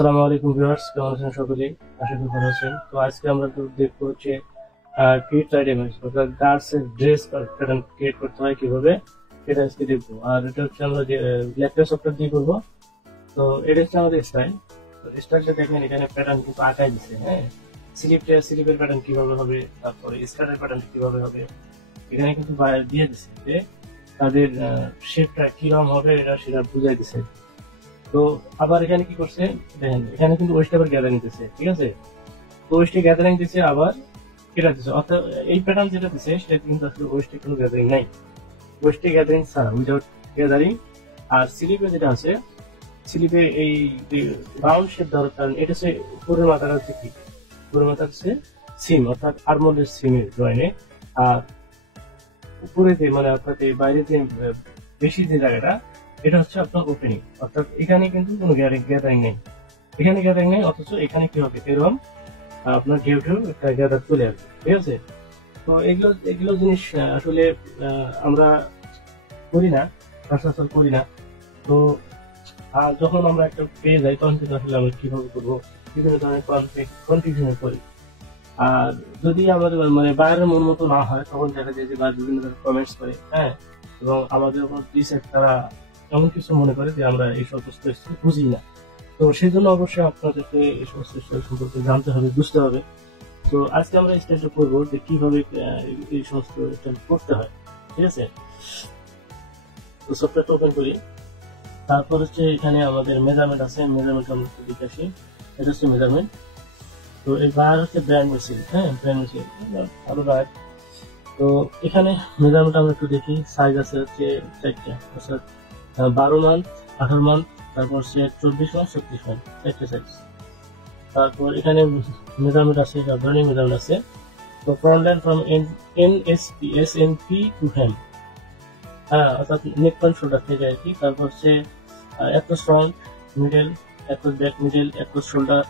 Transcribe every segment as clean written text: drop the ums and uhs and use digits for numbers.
আসসালামু আলাইকুম ভিউয়ার্স, কেমন আছেন সকলে? আশা করি ভালো আছেন। তো আজকে আমরা দেখবো হচ্ছে কিডস আইটেমস অর্থাৎ গার্লস এর ড্রেস প্যাটার্ন ক্রিয়েট করতে হয় কিভাবে, সেটা আজকে দেখবো। আর এটা হচ্ছে আমরা যে ল্যাপটপ সফটওয়্যার দিয়ে করবো। তো এটা হচ্ছে আমাদের স্টাইল। তো স্টাইলটা দেখেন, এখানে প্যাটার্ন কিন্তু আঁকাই দিছে। হ্যাঁ, স্লিপের প্যাটার্ন কিভাবে হবে, তারপরে স্কার্টের প্যাটার্ন কিভাবে হবে, এখানে কিন্তু দিয়ে দিছে যে তাদের শেপটা কিরকম হবে এটা সেটা বুঝাই দিছে। তো আবার এখানে কি করছে দেখেন, এখানে কিন্তু ওয়েস্ট আবার গ্যাদারিং দিচ্ছে, ঠিক আছে? তো ওয়েস্টে গ্যাদারিং দিচ্ছে, আবার এটা দিচ্ছে, অর্থাৎ এই প্যাটার্ন যেটা দিচ্ছে সেটা কিন্তু আসলে ওয়েস্টে কোনো গ্যাদারিং নাই। ওয়েস্টে গ্যাদারিং ছাড়া, উইদাউট গ্যাদারিং। আর স্লিপে যেটা আছে, স্লিপে এই রাউন্ড শেপ দেওয়ার কারণ এটা হচ্ছে উপরের মাথাটা হচ্ছে কি, উপরের মাথা হচ্ছে সিম অর্থাৎ আর্মলের সিমের জয়েনে। আর উপরে যে মানে অর্থাৎ এই বাইরে যে বেশি যে জায়গাটা, এটা হচ্ছে আপনার ওপেনিং, অর্থাৎ এখানে কিন্তু কোনো গ্যাদারিং নেই। এখানে গ্যাদারিং নেই, অথচ এখানে কি হবে, এরকম আপনার ঢেউ ঢেউ একটা গ্যাদার চলে আসবে, ঠিক আছে? তো এগুলো এগুলো জিনিস আসলে আমরা করি না, সচরাচর করি না। তো যখন আমরা একটা পেয়ে যাই তখন কিন্তু আসলে আমরা কিভাবে করবো, বিভিন্ন ধরনের কনফিউশনে পড়ি। আর যদি আমাদের মানে বাইরের মন মতো না হয়, তখন দেখা যায় যে বা বিভিন্ন ধরনের কমেন্টস করে, হ্যাঁ, এবং আমাদের উপর তারা এমন কিছু মনে করে যে আমরা এই সমস্ত বুঝি না। তো সেই জন্য অবশ্যই আপনাদেরকে এই সমস্ত স্টাইল সম্পর্কে জানতে হবে, বুঝতে হবে। তো আজকে আমরা স্টাইলটা করবো যে কিভাবে এই সমস্ত স্টাইল করতে হয়, ঠিক আছে? তো সফটওয়্যারটা ওপেন করি। তারপর হচ্ছে এখানে আমাদের মেজারমেন্ট আছে, মেজারমেন্ট আমরা দেখে আসি। এটা হচ্ছে মেজারমেন্ট। তো এই বার হচ্ছে ব্র্যান্ড মেশিন, হ্যাঁ, ব্র্যান্ড মেশিন ভালো বার। তো এখানে মেজারমেন্ট আমরা একটু দেখি। সাইজ আছে হচ্ছে 4টা, অর্থাৎ 12 মান্থ, 18 মান্থ, তারপর হচ্ছে 24 মান্থ, 36 মান্থ, 4টা সাইজ। তারপর এখানে মেজারমেন্ট আছে, সব ধরনের মেজারমেন্ট আছে। তো front line from SNP to hem, হ্যাঁ, অর্থাৎ নেক পয়েন্ট শোল্ডার থেকে আর কি। তারপর হচ্ছে across front, middle, across back, middle, across shoulder,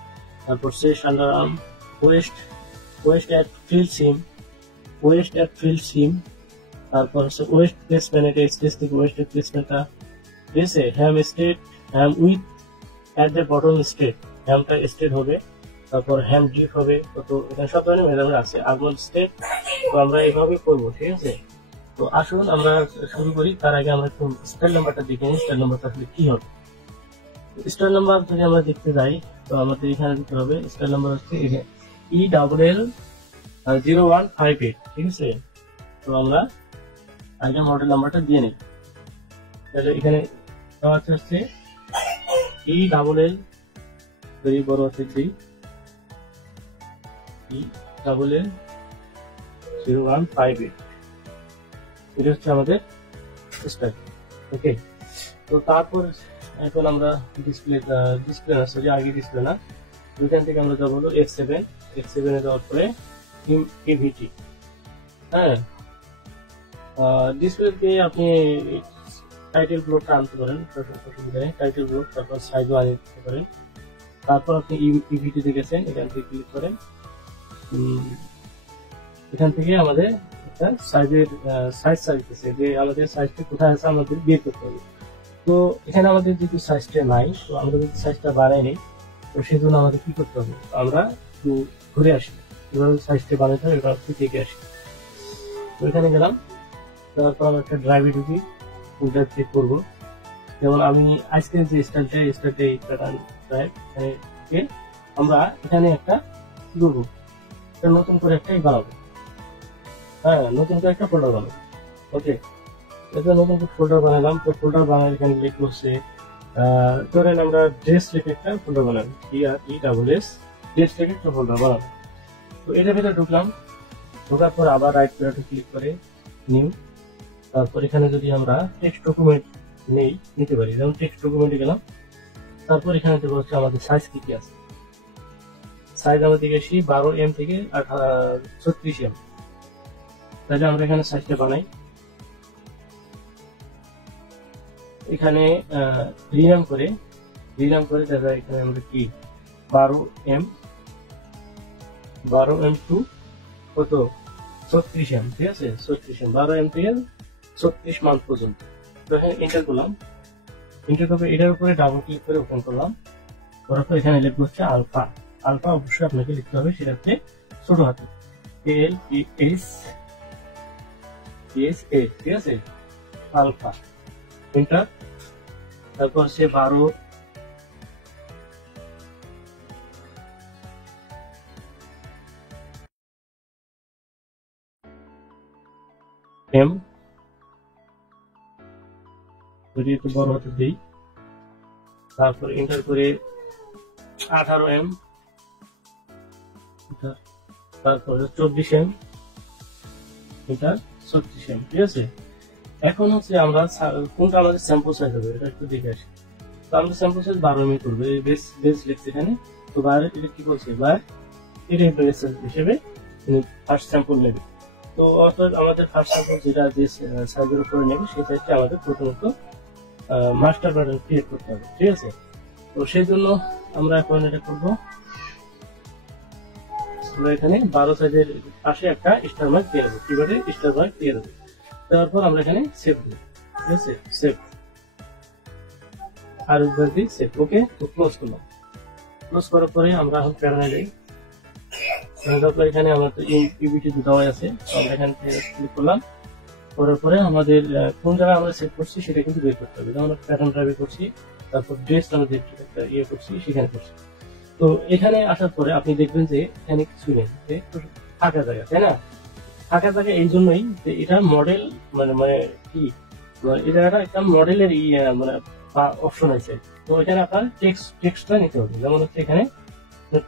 তারপর শেষ under arm, waist, waist at fill seam, waist at fill seam. তারপর হচ্ছে ওয়েস্ট প্লেসমেন্ট, এটা স্টেজ থেকে ওয়েস্টের প্লেসমেন্টটা, ঠিক আছে? Hem straight, hem with at the bottom straight, হ্যামটা স্ট্রেট হবে। তারপর হ্যাম ডিপ হবে। তো এখানে সব ধরনের মেজারমেন্ট আছে। আর্মল স্ট্রেট, তো আমরা এইভাবে করবো, ঠিক আছে? তো আসুন আমরা শুরু করি। তার আগে আমরা একটু স্টাইল নাম্বারটা দেখে নিই, স্টাইল নাম্বারটা আসলে কি হবে। স্টাইল নাম্বার যদি আমরা দেখতে যাই, তো আমাদের এখানে দিতে হবে স্টাইল নাম্বার হচ্ছে ELL0158, ঠিক আছে? তো আমরা আগে মডেল নাম্বারটা দিয়ে নিই। তাহলে এখানে দেওয়া হচ্ছে ELL, very বড় আছে 3, ELL0158, এটা হচ্ছে আমাদের স্টাইল। ওকে, তো তারপর এখন আমরা ডিসপ্লে আছে যে আগে ডিসপ্লে না, ওইখান থেকে আমরা যাবো হলো F7, F7 এ যাওয়ার পরে EVT, হ্যাঁ। ডিসপ্লেতে আপনি টাইটেল ব্লকটা আনতে পারেন, অসুবিধা নেই, টাইটেল ব্লক, তারপর সাইজও আনতে পারেন। তারপর আপনি ইভিটি তে গেছেন, এখান থেকে ক্লিক করেন। এখান থেকে আমাদের সাইজের সাইজ যে আমাদের সাইজটা কোথায় আছে আমাদের বের করতে হবে। তো এখানে আমাদের যেহেতু সাইজটা নাই, তো আমরা যদি সাইজটা বানাই নিই, তো সেই জন্য আমাদের কি করতে হবে, আমরা একটু ঘুরে আসি, এভাবে সাইজটা বানাতে হবে, এবার থেকে আসি। তো এখানে গেলাম, তারপর আমরা একটা ড্রাইভে ঢুকি, ওইটা চেক করবো। যেমন আমি আজকের যে স্টাইলটা এই প্যাটার্ন ড্রাইভ, আমরা এখানে একটা কি করবো, নতুন করে একটা বানাবো, হ্যাঁ, নতুন করে একটা ফোল্ডার বানাবো। ওকে, এটা নতুন করে ফোল্ডার বানালাম। তো ফোল্ডার বানালে এখানে লিখবো হচ্ছে ধরেন আমরা ড্রেস লিখে একটা ফোল্ডার বানাবো, DRESS, ড্রেস লিখে একটা ফোল্ডার বানাবো। তো এটার ভিতরে ঢুকলাম, ঢোকার পর আবার রাইট বাটন ক্লিক করে নিউ। তারপর এখানে যদি আমরা টেক্সট ডকুমেন্ট নিতে পারি, যেমন টেক্সট ডকুমেন্টে গেলাম। তারপর এখানে দেবো হচ্ছে আমাদের সাইজ কি কি আছে। সাইজ আমাদের দেখেছি 12M থেকে 36M। তাহলে আমরা এখানে সাইজটা বানাই। এখানে রিনাম করে দেখা এখানে আমাদের কি 12M টু কত 36M, ঠিক আছে? 36M, 12M থেকে 36 মান্থ পর্যন্ত। তো এখানে এন্টার করলাম, এন্টার করে এটার উপরে ডাবল ক্লিক করে ওপেন করলাম। করার পর এখানে লিখবো হচ্ছে আলফা। আলফা অবশ্যই আপনাকে লিখতে হবে সেটাতে ছোট হাতে ALPHA, ঠিক আছে, আলফা, এন্টার। তারপর সে 12 M, যদি একটু বড় হাতে দিই, তারপর এন্টার করে 18M, তারপরে 24M, এটা 36M, ঠিক আছে। এখন হচ্ছে আমরা কোনটা আমাদের স্যাম্পল সাইজ হবে এটা একটু দেখে আসি। তো আমরা স্যাম্পল সাইজ 12 করবো, এই বেস লিখছি এখানে। তো বাইরে এটা কি বলছে, বাইরে এটা হিসেবে ফার্স্ট স্যাম্পল নেবে। তো অর্থাৎ আমাদের ফার্স্ট স্যাম্পল যেটা যে সাইজের উপরে নেবে সেই সাইজটা আমাদের প্রথমত মাস্টার প্যাটার্ন ক্রিয়েট করতে হবে, ঠিক আছে। তো সেই জন্য আমরা এখন এটা করবো, আমরা এখানে 12 সাইজের পাশে একটা স্টার মার্ক দিয়ে দেবো, কিবোর্ডে স্টার মার্ক দিয়ে দেবো। তারপর আমরা এখানে সেভ দেবো, ঠিক আছে, সেভ, আর একবার দিই সেভ। ওকে, তো ক্লোজ করলাম। ক্লোজ করার পরে আমরা এখন প্যাটার্নে যাই। তারপর এখানে আমার তো ইউবিটি দুটো আছে, আমরা এখান থেকে ক্লিক করলাম। করার পরে আমাদের কোন জায়গায় আমরা সেভ করছি সেটা কিন্তু বের করতে হবে। যেমন প্যাটার্ন ড্রাইভে করছি, তারপর ড্রেস আমাদের একটা করছি, সেখানে করছি। তো এখানে আসার পরে আপনি দেখবেন যে এখানে কিছু নেই, ফাঁকা জায়গা, তাই না? ফাঁকা জায়গা এই জন্যই যে এটা মডেল মানে মানে কি এটা একটা মডেলের মানে অপশন আছে। তো এখানে আপনার টেক্সটটা নিতে হবে। যেমন হচ্ছে এখানে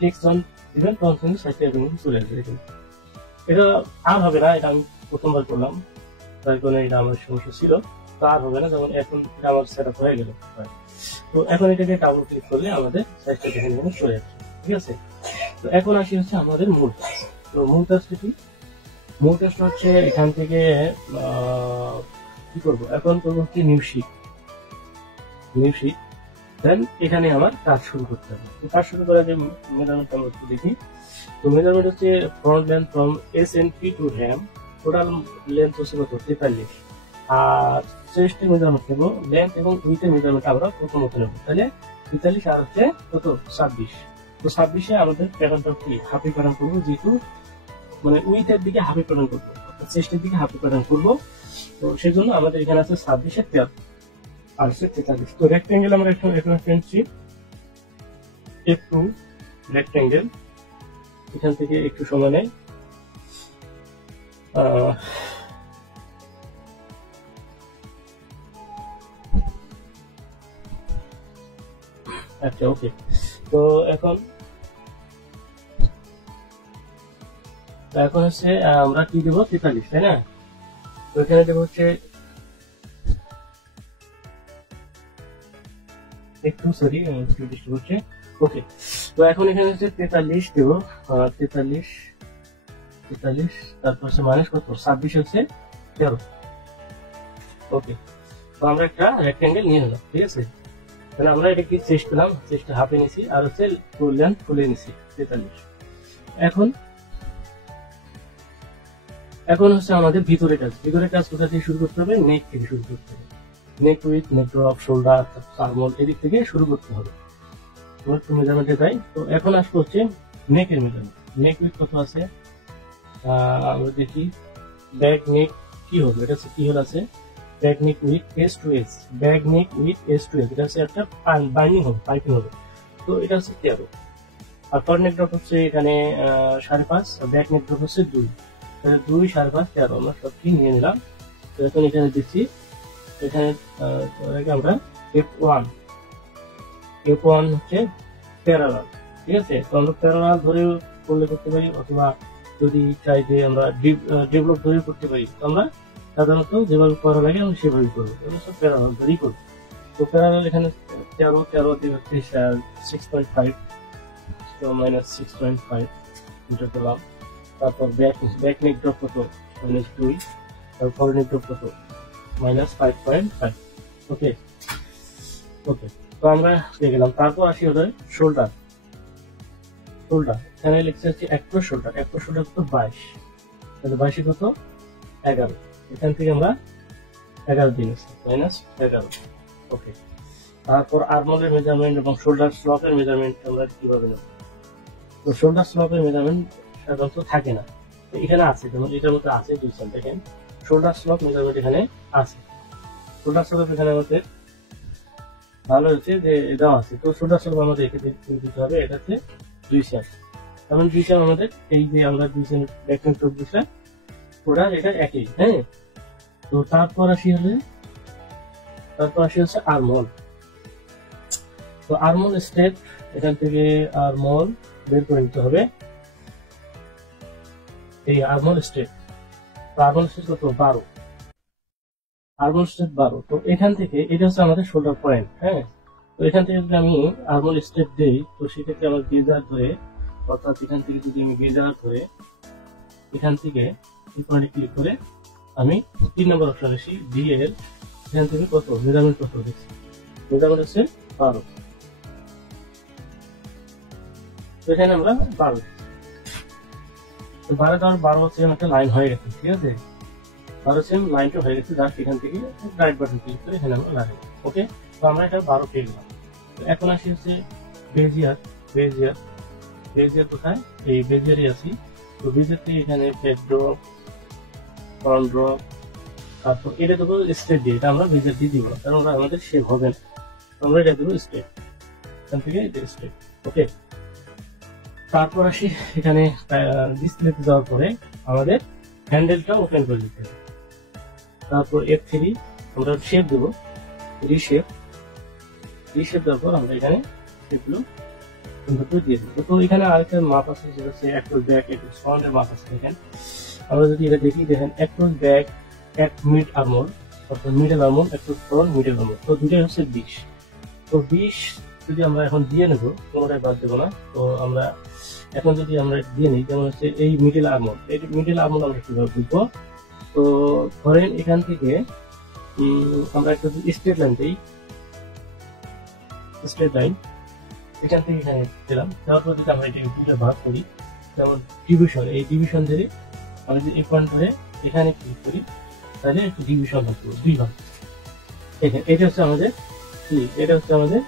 টেক্সট অন দিবেন, তখন কিন্তু সাইটটা এরকম চলে আসবে। এটা আর হবে না, এটা আমি প্রথমবার করলাম, তার কারণে এটা আমার সমস্যা ছিল। তো আর হবে না, যেমন এখন এটা আমার সেট আপ হয়ে গেল। তো এখন এটাকে ডাবল ক্লিক করলে আমাদের সাইজটা এখানে চলে যাচ্ছে, ঠিক আছে। তো এখন আসি হচ্ছে আমাদের মূল কাজ। তো মূল কাজটা কি? মূল কাজটা হচ্ছে এখান থেকে কি করবো, এখন করবো হচ্ছে নিউ শিট। দেন এখানে আমার কাজ শুরু করতে হবে। তো কাজ শুরু করার যে মেজারমেন্ট আমরা একটু দেখি। তো মেজারমেন্ট হচ্ছে front length from SNP to hem, total length হচ্ছে কত, 43। আর চেস্টের মেজারমেন্ট নেবো, লেন্থ এবং উইথের মেজারমেন্ট আমরা প্রথমত নেবো। তাহলে 43 আর হচ্ছে কত, 26। তো 26-এ আমাদের প্যাটার্নটা কি হাফি প্যাটার্ন করবো, যেহেতু মানে উইথের দিকে হাফি প্যাটার্ন করবো, চেস্টের দিকে হাফি প্যাটার্ন করবো। তো সেই জন্য আমাদের এখানে আছে 26-এর 13 আর হচ্ছে 43। তো রেক্টেঙ্গেল আমরা এখানে ফেলছি একটু, রেক্টেঙ্গেল এখান থেকে একটু সময় নেই, আচ্ছা ওকে। তো এখন হচ্ছে আমরা কি দেবো, 43, তাই না? তো এখানে দেবো হচ্ছে একটু, সরি একটু বৃষ্টি হচ্ছে। ওকে, তো এখন এখানে হচ্ছে 43 দেবো, 43, তারপর হচ্ছে মাইনাস কত, 26 হচ্ছে 13। ওকে, তো আমরা একটা রেক্টেঙ্গেল নিয়ে নিলাম, ঠিক আছে। তাহলে আমরা এটা কি চেস্ট পেলাম, চেস্টটা হাফে নিছি, আর হচ্ছে লেন্থ ফুলে নিছি 43। এখন হচ্ছে আমাদের ভিতরে কাজ কোথা থেকে শুরু করতে হবে, নেক থেকে শুরু করতে হবে। Neck width, neck drop, shoulder, armhole, এদিক থেকে শুরু করতে হবে। মেজারমেন্টে যাই। তো এখন আসবো হচ্ছে নেকের মেজারমেন্ট। নেক উইথ কত আছে আমরা দেখি। ব্যাক নেক কি হবে, এটা হচ্ছে কি হল আছে, back neck with S to S, back neck with S to S, এটা হচ্ছে একটা বাইন্ডিং হবে, পাইপিং হবে। তো এটা হচ্ছে 13। আর ফ্রন্ট নেক ড্রপ হচ্ছে এখানে 5.5, আর ব্যাক নেক ড্রপ হচ্ছে 2, 2, 5.5, 13 আমরা সবটি নিয়ে নিলাম। তো এখন এখানে দিচ্ছি, এখানে আমরা F1 হচ্ছে প্যারালাল, ঠিক আছে। তো আমরা প্যারালাল ধরে করলে করতে পারি, অথবা যদি চাই যে আমরা ডেভেলপ ধরে করতে পারি, তো আমরা সাধারণত যেভাবে করা লাগে আমরা সেভাবেই করবো, সব প্যারালাল ধরেই করবো। তো প্যারালাল এখানে 13 দিয়ে হচ্ছে 6.5, তো মাইনাস 6.5 মিটার পেলাম। তারপর ব্যাক নেক ড্রপ কত, -2, তারপর ফরওয়ার্ড নেক ড্রপ কত, -5.5। ওকে, তো আমরা পেয়ে গেলাম। তারপর আসি ওদের শোল্ডার। এখানে লিখছে হচ্ছে অ্যাক্রস শোল্ডার কত, 22, তাহলে 22 কত, 11। এখান থেকে আমরা 11 দিয়ে নিচ্ছি, -11। ওকে, তারপর আর্মলের মেজারমেন্ট এবং শোল্ডার স্লপের মেজারমেন্ট আমরা কিভাবে নেব। তো শোল্ডার স্লপের মেজারমেন্ট সাধারণত থাকে না, এখানে আছে, যেমন এটার মধ্যে আছে 2 সেন্ট। দেখেন শোল্ডার স্লপ মেজারমেন্ট এখানে আছে, শোল্ডার স্লপ এখানে আমাদের ভালো হচ্ছে যে এটাও আছে। তো শোল্ডার স্লপ আমাদের এখানে দিতে হবে, এটাতে 2 সেন্ট। কারণ 2 সেন্ট আমাদের এই যে আমরা 2 সেন্ট ব্যাকসাইড টপ দিছিলাম ওটা এটা একই। হ্যাঁ, তো তারপর আসি হচ্ছে আর্মল। তো আর্মল স্টেপ, এখান থেকে আর্মল বের করে নিতে হবে। এই আর্মল স্টেপ, আর্মল স্টেপ কত 12, আর্মল স্টেপ 12। তো এখান থেকে এটা হচ্ছে আমাদের শোল্ডার পয়েন্ট। হ্যাঁ, তো এখান থেকে যদি আমি আর্মল স্টেপ দেই, তো সেক্ষেত্রে আমার গেজার ধরে, অর্থাৎ এখান থেকে যদি আমি গেজার ধরে এখান থেকে ক্লিক করে আমি 3 নম্বর অপশন আসি, ডি এর এখান থেকে কত মেজারমেন্ট কত দেখছি, মেজারমেন্ট হচ্ছে 12। তো এখানে আমরা 12, তো 12 হচ্ছে একটা লাইন হয়ে গেছে। ঠিক আছে, 12 সেম লাইনটা হয়ে গেছে। জাস্ট এখান থেকে রাইট বাটন ক্লিক করে এখানে আমরা লাগাই। ওকে, তো আমরা এটা 12 পেয়ে গেলাম। তো এখন আসি হচ্ছে বেজিয়ার। বেজিয়ার কোথায়, এই বেজিয়ারই আছি। তো বেজিয়ার থেকে এখানে ব্যাক ড্রপ, ফ্রন্ট ড্রপ, তারপর এটা দেবো স্ট্রেট দিয়ে, এটা আমরা বেজিয়ার দিয়ে দিব, কারণ আমাদের শেপ হবে না, আমরা এটা দেবো স্ট্রেট, এখান থেকে স্ট্রেট। ওকে, তারপর আসি এখানে ডিসপ্লেতে যাওয়ার পরে আমাদের হ্যান্ডেলটা ওপেন করে দিতে হবে। তারপর F3 আমরা শেপ দেবো, রিশেপ দেওয়ার পর আমরা এখানে শেপগুলো দিয়ে দেবো। তো এখানে আরেকটা মাপ আছে, যেটা হচ্ছে অ্যাক্রস ব্যাক, অ্যাক্রস ফ্রন্টের মাপ আছে। দেখেন আমরা যদি এটা দেখি, দেখেন অ্যাক্রস ব্যাক, এক মিড আর্মল, অর্থাৎ middle armhole, across front, middle armhole. তো দুটোই হচ্ছে 20। তো 20 যদি আমরা এখন দিয়ে নেবো, কোনোটাই বাদ দেবো না। তো আমরা এখন যদি আমরা দিয়ে নিই, যেমন হচ্ছে এই মিডল আর্মল, এই মিডল আর্মল আমরা কিভাবে বুঝবো। তো ধরেন এখান থেকে আমরা একটা স্ট্রেট লাইন দিই, স্ট্রেট লাইন এখান থেকে এখানে দিলাম, তারপর যদি আমরা এটা দুটো ভাগ করি, যেমন ডিভিশন, এই ডিভিশন ধরে আমরা যদি এই পয়েন্ট ধরে এখানে ক্লিক করি, তাহলে একটু ডিভিশন ভাগ করবো, 2 ভাগ। এটা হচ্ছে আমাদের কি, এটা হচ্ছে আমাদের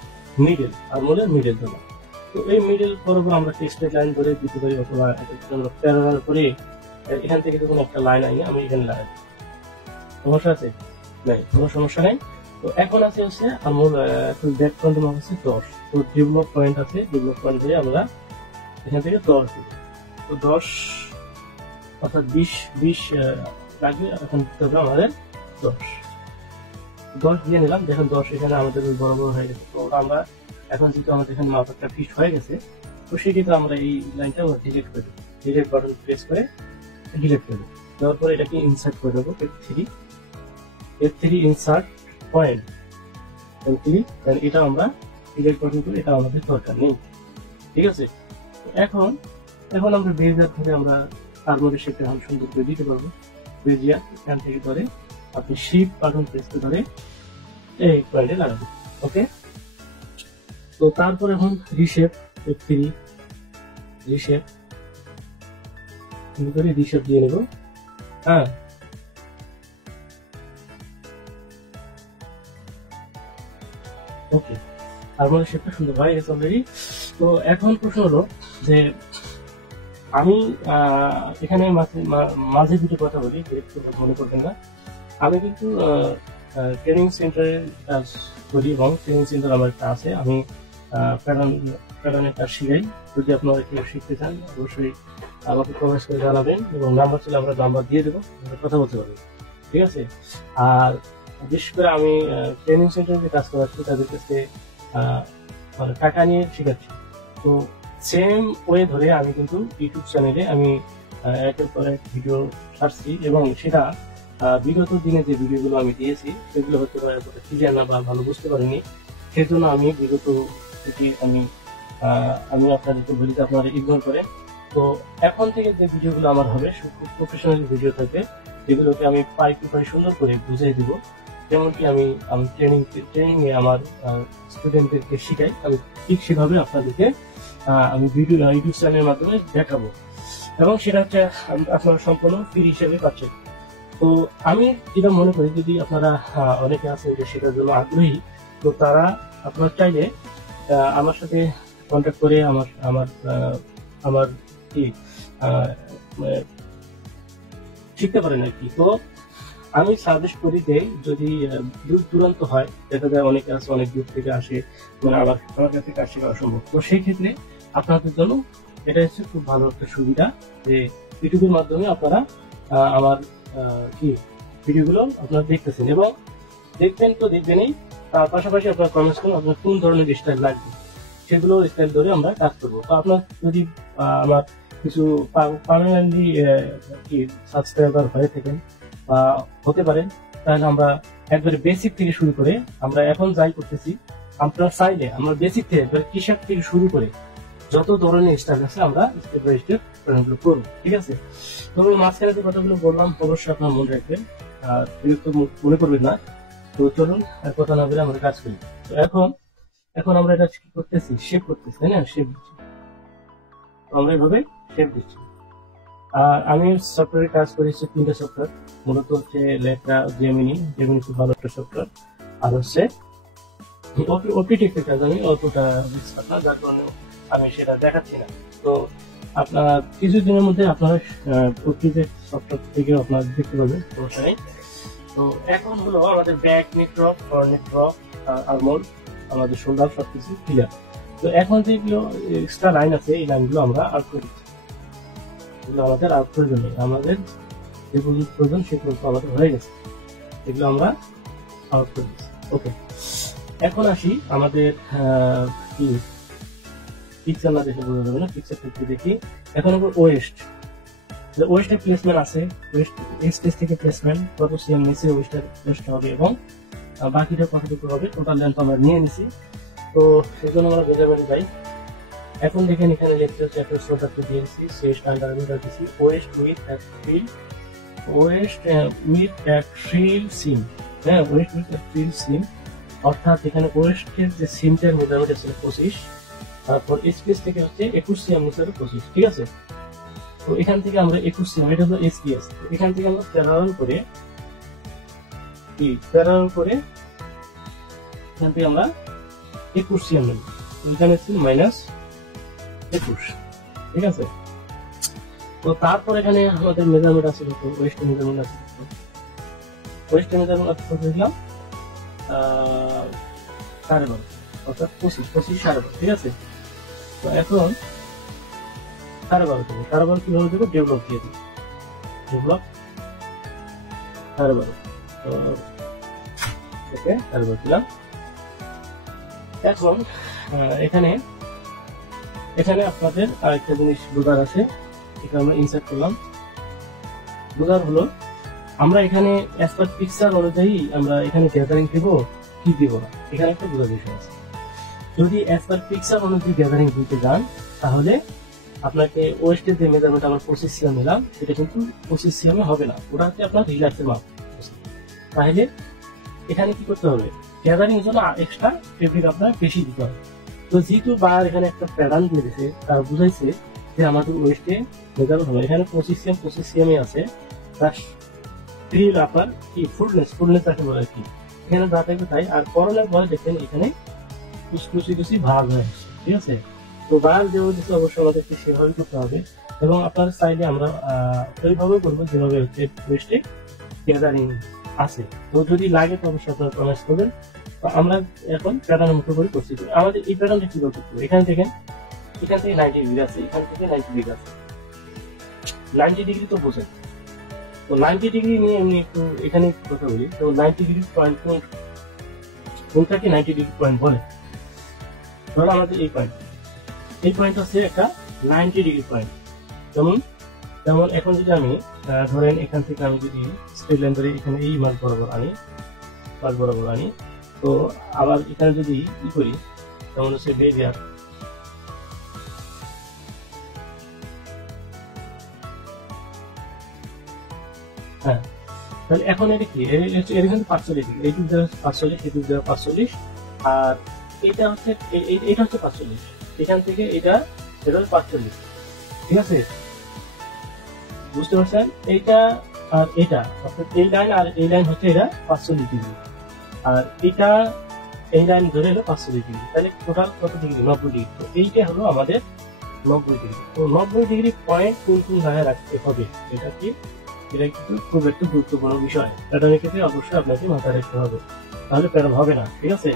মিডল আর্মলের মিডল ধরা। তো এই মিডল বরাবর আমরা স্ট্রেট লাইন ধরে দিতে পারি, অথবা প্যারালাল করে এখান থেকে যখন একটা লাইন আনি আমি এখানে লাগাই। সমস্যা আছে? নাই, কোনো সমস্যা নাই। তো এখন আছে হচ্ছে আর্মল ব্যাক ফ্রন্ট মাপ হচ্ছে 10। তো ডেভেলপ পয়েন্ট আছে, ডেভেলপ পয়েন্ট দিয়ে আমরা এখান থেকে 10 দিব। তো 10 অর্থাৎ 20 লাগবে, এখন তবে আমাদের 10 দিয়ে নিলাম। দেখেন 10 এখানে আমাদের বরাবর হয়ে গেছে। তো আমরা এখন যেহেতু আমাদের এখানে মাপটা ফিট হয়ে গেছে, তো সেক্ষেত্রে আমরা এই লাইনটা ডিলিট করে দেবো, ডিলিট বাটন প্রেস করে ডিলিট করে দেবো। দেওয়ার পরে এটাকে ইনসার্ট করে দেবো, F3 ইনসার্ট পয়েন্ট, এটা আমরা ডিলিট বাটন করে, এটা আমাদের দরকার নেই। ঠিক আছে, এখন আমরা বেজিয়ার থেকে আমরা আর্মলের শেপটা আমি সুন্দর করে দিতে পারবো। বেজিয়ার এখান থেকে ধরে আপনি শিফট বাটন প্রেস করে এই পয়েন্টে লাগাবেন। ওকে, তো তারপর এখন রিশেপ, F3 রিশেপ দিয়ে নেব। হ্যাঁ, ওকে, আর্মলের শেপটা সুন্দর হয়ে গেছে অলরেডি। তো এখন প্রশ্ন হলো যে আমি এখানে মাঝে দুটো কথা বলি, একটু মনে করবেন না। আমি কিন্তু ট্রেনিং সেন্টারে কাজ করি, এবং ট্রেনিং সেন্টার আমার একটা আছে, আমি প্যাটার্নের কাজ শিখাই। যদি আপনারা কেউ শিখতে চান অবশ্যই আমাকে কমেন্টস করে জানাবেন, এবং নাম্বার ছিল আমরা নাম্বার দিয়ে দেবো, কথা বলতে পারবেন। ঠিক আছে, আর বিশেষ করে আমি ট্রেনিং সেন্টারে কাজ করাচ্ছি, তাদের কাছে মানে টাকা নিয়ে শেখাচ্ছি। তো সেম ওয়ে ধরে আমি কিন্তু ইউটিউব চ্যানেলে আমি একের পর এক ভিডিও ছাড়ছি, এবং সেটা বিগত দিনে যে ভিডিওগুলো আমি দিয়েছি সেগুলো হতে পারে ক্লিয়ার না বা ভালো বুঝতে পারিনি, সেজন্য আমি বিগত থেকে আমি আপনাদেরকে বলি যে আপনারা ইগনোর করেন। তো এখন থেকে যে ভিডিওগুলো আমার হবে খুব প্রফেশনাল ভিডিও থাকবে, যেগুলোকে আমি পাই সুন্দর করে বুঝিয়ে দিব। যেমনকি আমি ট্রেনিং এ আমার স্টুডেন্টদেরকে শিখাই, আমি ঠিক সেভাবে আপনাদেরকে আমি ভিডিও ইউটিউব চ্যানেলের মাধ্যমে দেখাবো, এবং সেটা হচ্ছে আপনারা সম্পূর্ণ ফ্রি হিসেবে পাচ্ছেন। তো আমি যেটা মনে করি, যদি আপনারা অনেকে আছেন যে সেটার জন্য আগ্রহী, তো তারা আপনার চাইলে আমার সাথে কন্ট্যাক্ট করে আমার আমার আমার কি মানে শিখতে পারেন আর কি। তো আমি সাজেস্ট করি যে যদি দূর দূরান্ত হয়, দেখা যায় অনেকে আছে অনেক দূর থেকে আসে, মানে আমার কাছে কাজ শেখা অসম্ভব, তো সেই ক্ষেত্রে আপনাদের জন্য এটা হচ্ছে খুব ভালো একটা সুবিধা যে ইউটিউবের মাধ্যমে আপনারা আমার কি ভিডিওগুলো আপনারা দেখতেছেন এবং দেখবেন তো দেখবেনই, তার পাশাপাশি আপনার কমেন্টস করুন আপনার কোন ধরনের স্টাইল লাগবে, সেগুলো স্টাইল ধরে আমরা কাজ করবো। তো আপনার যদি আমার কিছু পার্মানেন্টলি কি সাবস্ক্রাইবার হয়ে থাকেন বা হতে পারেন, তাহলে আমরা একবারে বেসিক থেকে শুরু করে আমরা এখন যাই করতেছি, আপনার চাইলে আমরা বেসিক থেকে একবারে কৃষক থেকে শুরু করে যত ধরনের স্টাইল আছে আমরা স্টেপ বাই স্টেপ করবো, ঠিক আছে? তো মাঝখানে যে কথাগুলো বললাম অবশ্যই আপনার মনে রাখবেন আর বিরক্ত মনে করবেন না। তো চলুন আর কথা না বলে আমরা কাজ করি। তো এখন আমরা এটা কি করতেছি, শেপ করতেছি, তাই না? শেপ দিচ্ছি, আমরা এভাবে শেপ দিচ্ছি। আর আমি সফটওয়্যারে কাজ করি হচ্ছে 3টা সফটওয়্যার, মূলত হচ্ছে লেটরা, জেমিনি খুব ভালো একটা সফটওয়্যার, আর হচ্ছে ওপি টেক্সের কাজ আমি অতটা এক্সপার্ট না, যার কারণে আমি সেটা দেখাচ্ছি না। তো আপনার কিছুদিনের মধ্যে আপনারা প্রতিটি সফটওয়্যার থেকে আপনারা দেখতে পাবেন, সমস্যা নেই। তো এখন হলো আমাদের ব্যাক নেটওয়ার্ক, নেটওয়ার্ক আর মোড, আমাদের শোল্ডার সবকিছু ক্লিয়ার। তো এখন যেগুলো এক্সট্রা লাইন আছে এই লাইনগুলো আমরা আউট করে দিচ্ছি, এগুলো আমাদের আউট প্রয়োজন নেই, আমাদের যে প্রয়োজন সেগুলো আমাদের হয়ে গেছে, এগুলো আমরা আউট করে দিচ্ছি। ওকে, এখন আসি আমাদের কি পিকচার না দেখে বোঝা যাবে না, পিকচার থেকে দেখি। এখন আমরা ওয়েস্টের প্লেসমেন্ট আছে, ওয়েস্ট থেকে প্লেসমেন্ট কত সিএম নিচে ওয়েস্ট হবে এবং বাকিটা কতটুকু হবে টোটাল লেন্থ আমরা নিয়ে নিছি। তো সেজন্য আমরা মেজারমেন্টে যাই। এখন দেখেন এখানে লেখতে হচ্ছে একটা শোল্ডারকে দিয়েছি, সেই স্ট্যান্ডার্ড দিয়েছি ওয়েস্ট উইথ অ্যাট ফ্রিল সিম, হ্যাঁ ওয়েস্ট উইথ অ্যাট ফ্রিল সিম, অর্থাৎ এখানে ওয়েস্টের যে সিমটার মেজারমেন্ট ছিল 25, তারপর স্পেস থেকে হচ্ছে 21 সিএম নিচে 25, ঠিক আছে? তো এখান থেকে আমরা 21 সিএম, এটা হলো এসপিএস, এখান থেকে আমরা প্যারালাল করে এখান থেকে আমরা 21 সিএম নেব। তো এখানে ছিল -21, ঠিক আছে? তো তারপর এখানে আমাদের মেজারমেন্ট আছে, ওয়েস্টের মেজারমেন্ট আছে, দিলাম 12.5, অর্থাৎ 25 12.5, ঠিক আছে? তো এখন 12.5 কিভাবে দেবো, ডেভেলপ দিয়ে দিই, ডেভেলপ 12.5, তো ওকে 12.5 দিলাম। এখন এখানে আপনাদের আরেকটা জিনিস বোঝার আছে, এটা আমরা ইনসার্ট করলাম। বোঝার হলো আমরা এখানে অ্যাজ পার পিকচার অনুযায়ী আমরা এখানে গ্যাদারিং দেবো কি দিব না, এখানে একটা বোঝার বিষয় আছে। যদি অ্যাজ পার পিকচার অনুযায়ী গ্যাদারিং দিতে যান, তাহলে আপনাকে ওয়েস্টের যে মেজারমেন্ট আমরা 25 সিএম নিলাম, সেটা কিন্তু 25 সিএম হবে না, ওটা হচ্ছে আপনার রিল্যাক্সের মাপ। তাহলে এখানে কি করতে হবে, গ্যাদারিং এর জন্য এক্সট্রা ফেব্রিক আপনার বেশি দিতে হবে। তো যেহেতু বার এখানে একটা প্যাটার্ন দিয়ে দিয়েছে, তার বুঝাইছে যে আমাদের ওয়েস্টে মেজারমেন্ট হবে, এখানে 25 সিএম আছে, তার ফিল আপনার কি ফুলনেস তাকে বলে আর কি, এখানে যা থাকবে তাই। আর করোনার পরে দেখেন এখানে কুচি ভাগ হয়ে আসছে, ঠিক আছে? তো ভাগ যেভাবে দিচ্ছে অবশ্যই আমাদেরকে সেভাবে করতে হবে, এবং আপনার চাইলে আমরা ওইভাবে করবো যেভাবে হচ্ছে ওয়েস্টে গ্যাদারিং আছে। তো যদি লাগে তো অবশ্যই আপনারা কমেন্ট করবেন। তো আমরা এখন প্যাটার্নের মতো করে করছি। আমাদের এই প্যাটার্নটা কি করতে হবে, এখান থেকে 90 ডিগ্রি আছে, এখান থেকে 90 ডিগ্রি আছে, 90 ডিগ্রি তো বোঝেন। তো 90 ডিগ্রি নিয়ে আমি একটু এখানে কথা বলি। তো 90 ডিগ্রি পয়েন্ট কোনটাকে 90 ডিগ্রি পয়েন্ট বলে, ধরো আমাদের এই পয়েন্ট হচ্ছে একটা 90 ডিগ্রি পয়েন্ট। যেমন এখন যদি আমি ধরেন এখান থেকে আমি যদি স্ট্রেট লাইন ধরে এখানে এই মাছ বরাবর আনি, তো আবার এখানে যদি ই করি, যেমন হচ্ছে বেরিয়ার, হ্যাঁ, তাহলে এখন এটা কি, এর কিন্তু 45 ডিগ্রি, এইটুকু দেওয়া 45, এইটুকু দেওয়া 45, আর এটা হচ্ছে 45, এখান থেকে এটা হলো 45, ঠিক আছে? বুঝতে পারছেন? এইটা আর এটা, অর্থাৎ এই লাইন আর এই লাইন হচ্ছে এটা 45 ডিগ্রি, আর এই লাইন ধরে হলো 520 ডিগ্রি, তাহলে টোটাল কত ডিগ্রি? 90 ডিগ্রি। তো এইটা হলো আমাদের 90 ডিগ্রি। তো 90 ডিগ্রি পয়েন্ট কোন কোন জায়গায় রাখতে হবে, এটা কিন্তু খুব একটু গুরুত্বপূর্ণ বিষয়। প্যাটার্নের ক্ষেত্রে অবশ্যই আপনাকে মাথায় রাখতে হবে, তাহলে প্যাটার্ন হবে না। ঠিক আছে,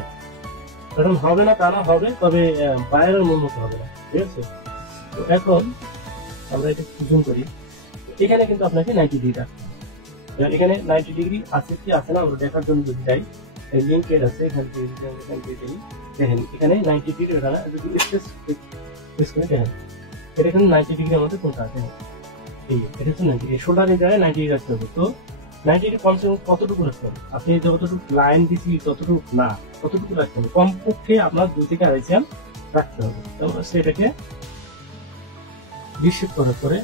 প্যাটার্ন হবে না তা না, হবে, তবে বাইরের মন মতো হবে না। ঠিক আছে, তো এখন আমরা এটা জুম করি। এখানে কিন্তু আপনাকে 90 ডিগ্রি রাখতে হবে। এখানে 90 ডিগ্রি আছে কি আছে না আমরা দেখার জন্য যদি যাই, লিঙ্কের আছে এখান থেকে দেখেন, এখানে 90 ডিগ্রি এটা দেখেন, এটা এখানে 90 ডিগ্রি আমাদের কোনটা আছে, এটা হচ্ছে 90 ডিগ্রি। শোল্ডারের জায়গায় 90 ডিগ্রি রাখতে হবে। তো 90 ডিগ্রি কমসে কম কতটুকু রাখতে হবে? আপনি যতটুকু লাইন দিচ্ছি ততটুকু না, কতটুকু রাখতে হবে? কমপক্ষে আপনার 2 থেকে 2.5 সেম রাখতে হবে। তো সেটাকে রিশেপ করার পরে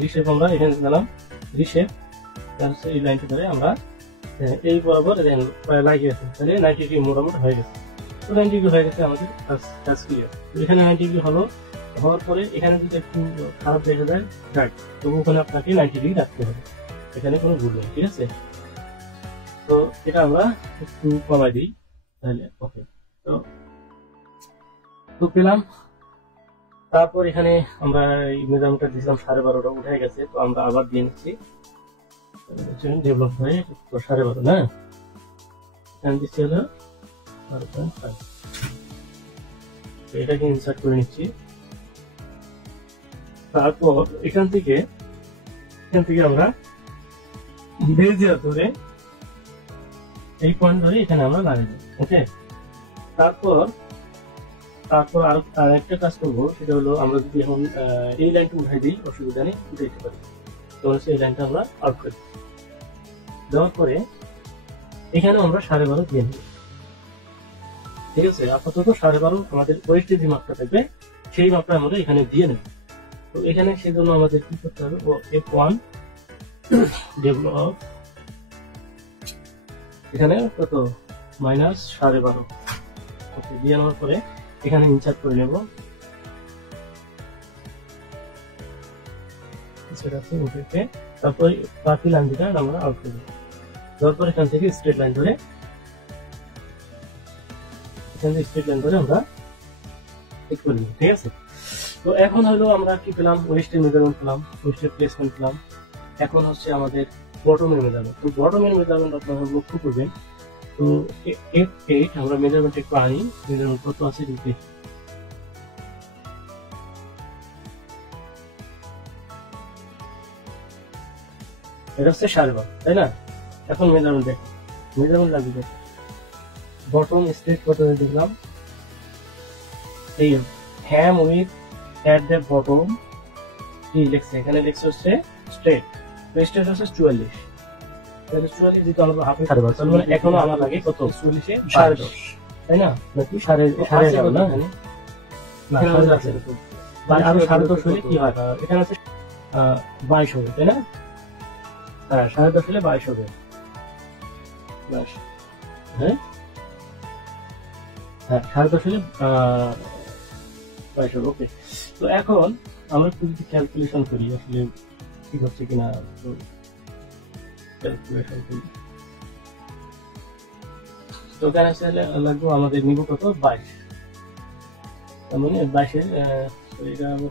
রিশেপ আমরা এখানে দিলাম রিশেপ, এই লাইনটা ধরে আমরা এই বরাবর লাগিয়েছি, তাহলে 90 ডিগ্রি মোটামুটি হয়ে গেছে। তো 90 ডিগ্রি হয়ে গেছে আমাদের কাজ ক্লিয়ার। তো এখানে 90 ডিগ্রি হওয়ার পরে এখানে যদি একটু খারাপ দেখা যায় রাইট, তবু ওখানে আপনাকে 90 ডিগ্রি রাখতে হবে, এখানে কোনো ভুল নেই। ঠিক আছে, তো এটা আমরা একটু কমাই দিই, তাহলে ওকে। তো পেলাম। তারপর এখানে আমরা এই মেজারমেন্টটা দিয়েছিলাম 12.5টা উঠে গেছে, তো আমরা আবার দিয়ে নিচ্ছি ডেভেলপ হয়ে 12.5 না, এখানে দিচ্ছি হলো 12.5। এটাকে ইনসার্ট করে নিচ্ছি। তারপর এখান থেকে আমরা বেজিয়ার ধরে এই পয়েন্ট ধরে এখানে আমরা লাগিয়ে দেব। ওকে, তারপর আরেকটা কাজ করবো, সেটা হলো আমরা যদি এখন এই লাইনটা উঠাই দিই, অসুবিধা নেই, উঠে দিতে পারি। তো এই লাইনটা আমরা আউট করি, দেওয়ার পরে এখানে আমরা 12.5 দিয়ে নেব। ঠিক আছে, আপাতত 12.5 আমাদের ওয়েস্টের যে মাপটা থাকবে সেই মাপটা আমরা এখানে দিয়ে নেব। তো এখানে সেজন্য আমাদের কি করতে হবে, F1 ডেভেলপ এখানে কত -12.5 ওকে দিয়ে নেওয়ার পরে এখানে ইনসার্ট করে নেব। তারপরে বাকি লাইন দুটা আমরা আউট করব, তারপর এখান থেকে স্ট্রেট লাইন ধরে আমরা ঠিক করে নিব। ঠিক আছে, তো এখন হলো আমরা কি পেলাম, ওয়েস্টের মেজারমেন্ট পেলাম, ওয়েস্টের প্লেসমেন্ট পেলাম। এখন হচ্ছে আমাদের বটমের মেজারমেন্ট। তো বটমের মেজারমেন্ট আপনারা লক্ষ্য করবেন। তো F8 আমরা মেজারমেন্ট একটু আনি, মেজারমেন্ট কত আছে দেখি। এটা হচ্ছে 12.5, তাই না? এখন মেজারমেন্ট দেখো, মেজারমেন্ট লাগবে দেখো, বটম স্ট্রেট কত দেখলাম, এই হ্যাম উইথ অ্যাট দ্য বটম কি লিখছে, এখানে লিখছে হচ্ছে স্ট্রেট, স্ট্রেট হচ্ছে 44। তাহলে 44 যদি আমরা হাফে 12.5, তাহলে মানে এখনো আমার লাগে কত, 44 এ 10.5, তাই না? নাকি 10.5 না, না 10.5 আছে, মানে আরো 10.5 হলে কি হয়, এখানে আছে 22 হবে, তাই না? হ্যাঁ, 10.5 হলে 22 হবে। হ্যাঁ, 10.5 হলে 22 হবে। ওকে, তো এখন আমরা একটু যদি ক্যালকুলেশন করি আসলে ঠিক হচ্ছে কিনা, তো ক্যালকুলেশন করি। তো এখানে লাগবে আমাদের নিব কত, 22, তার মানে 22 এটা আমরা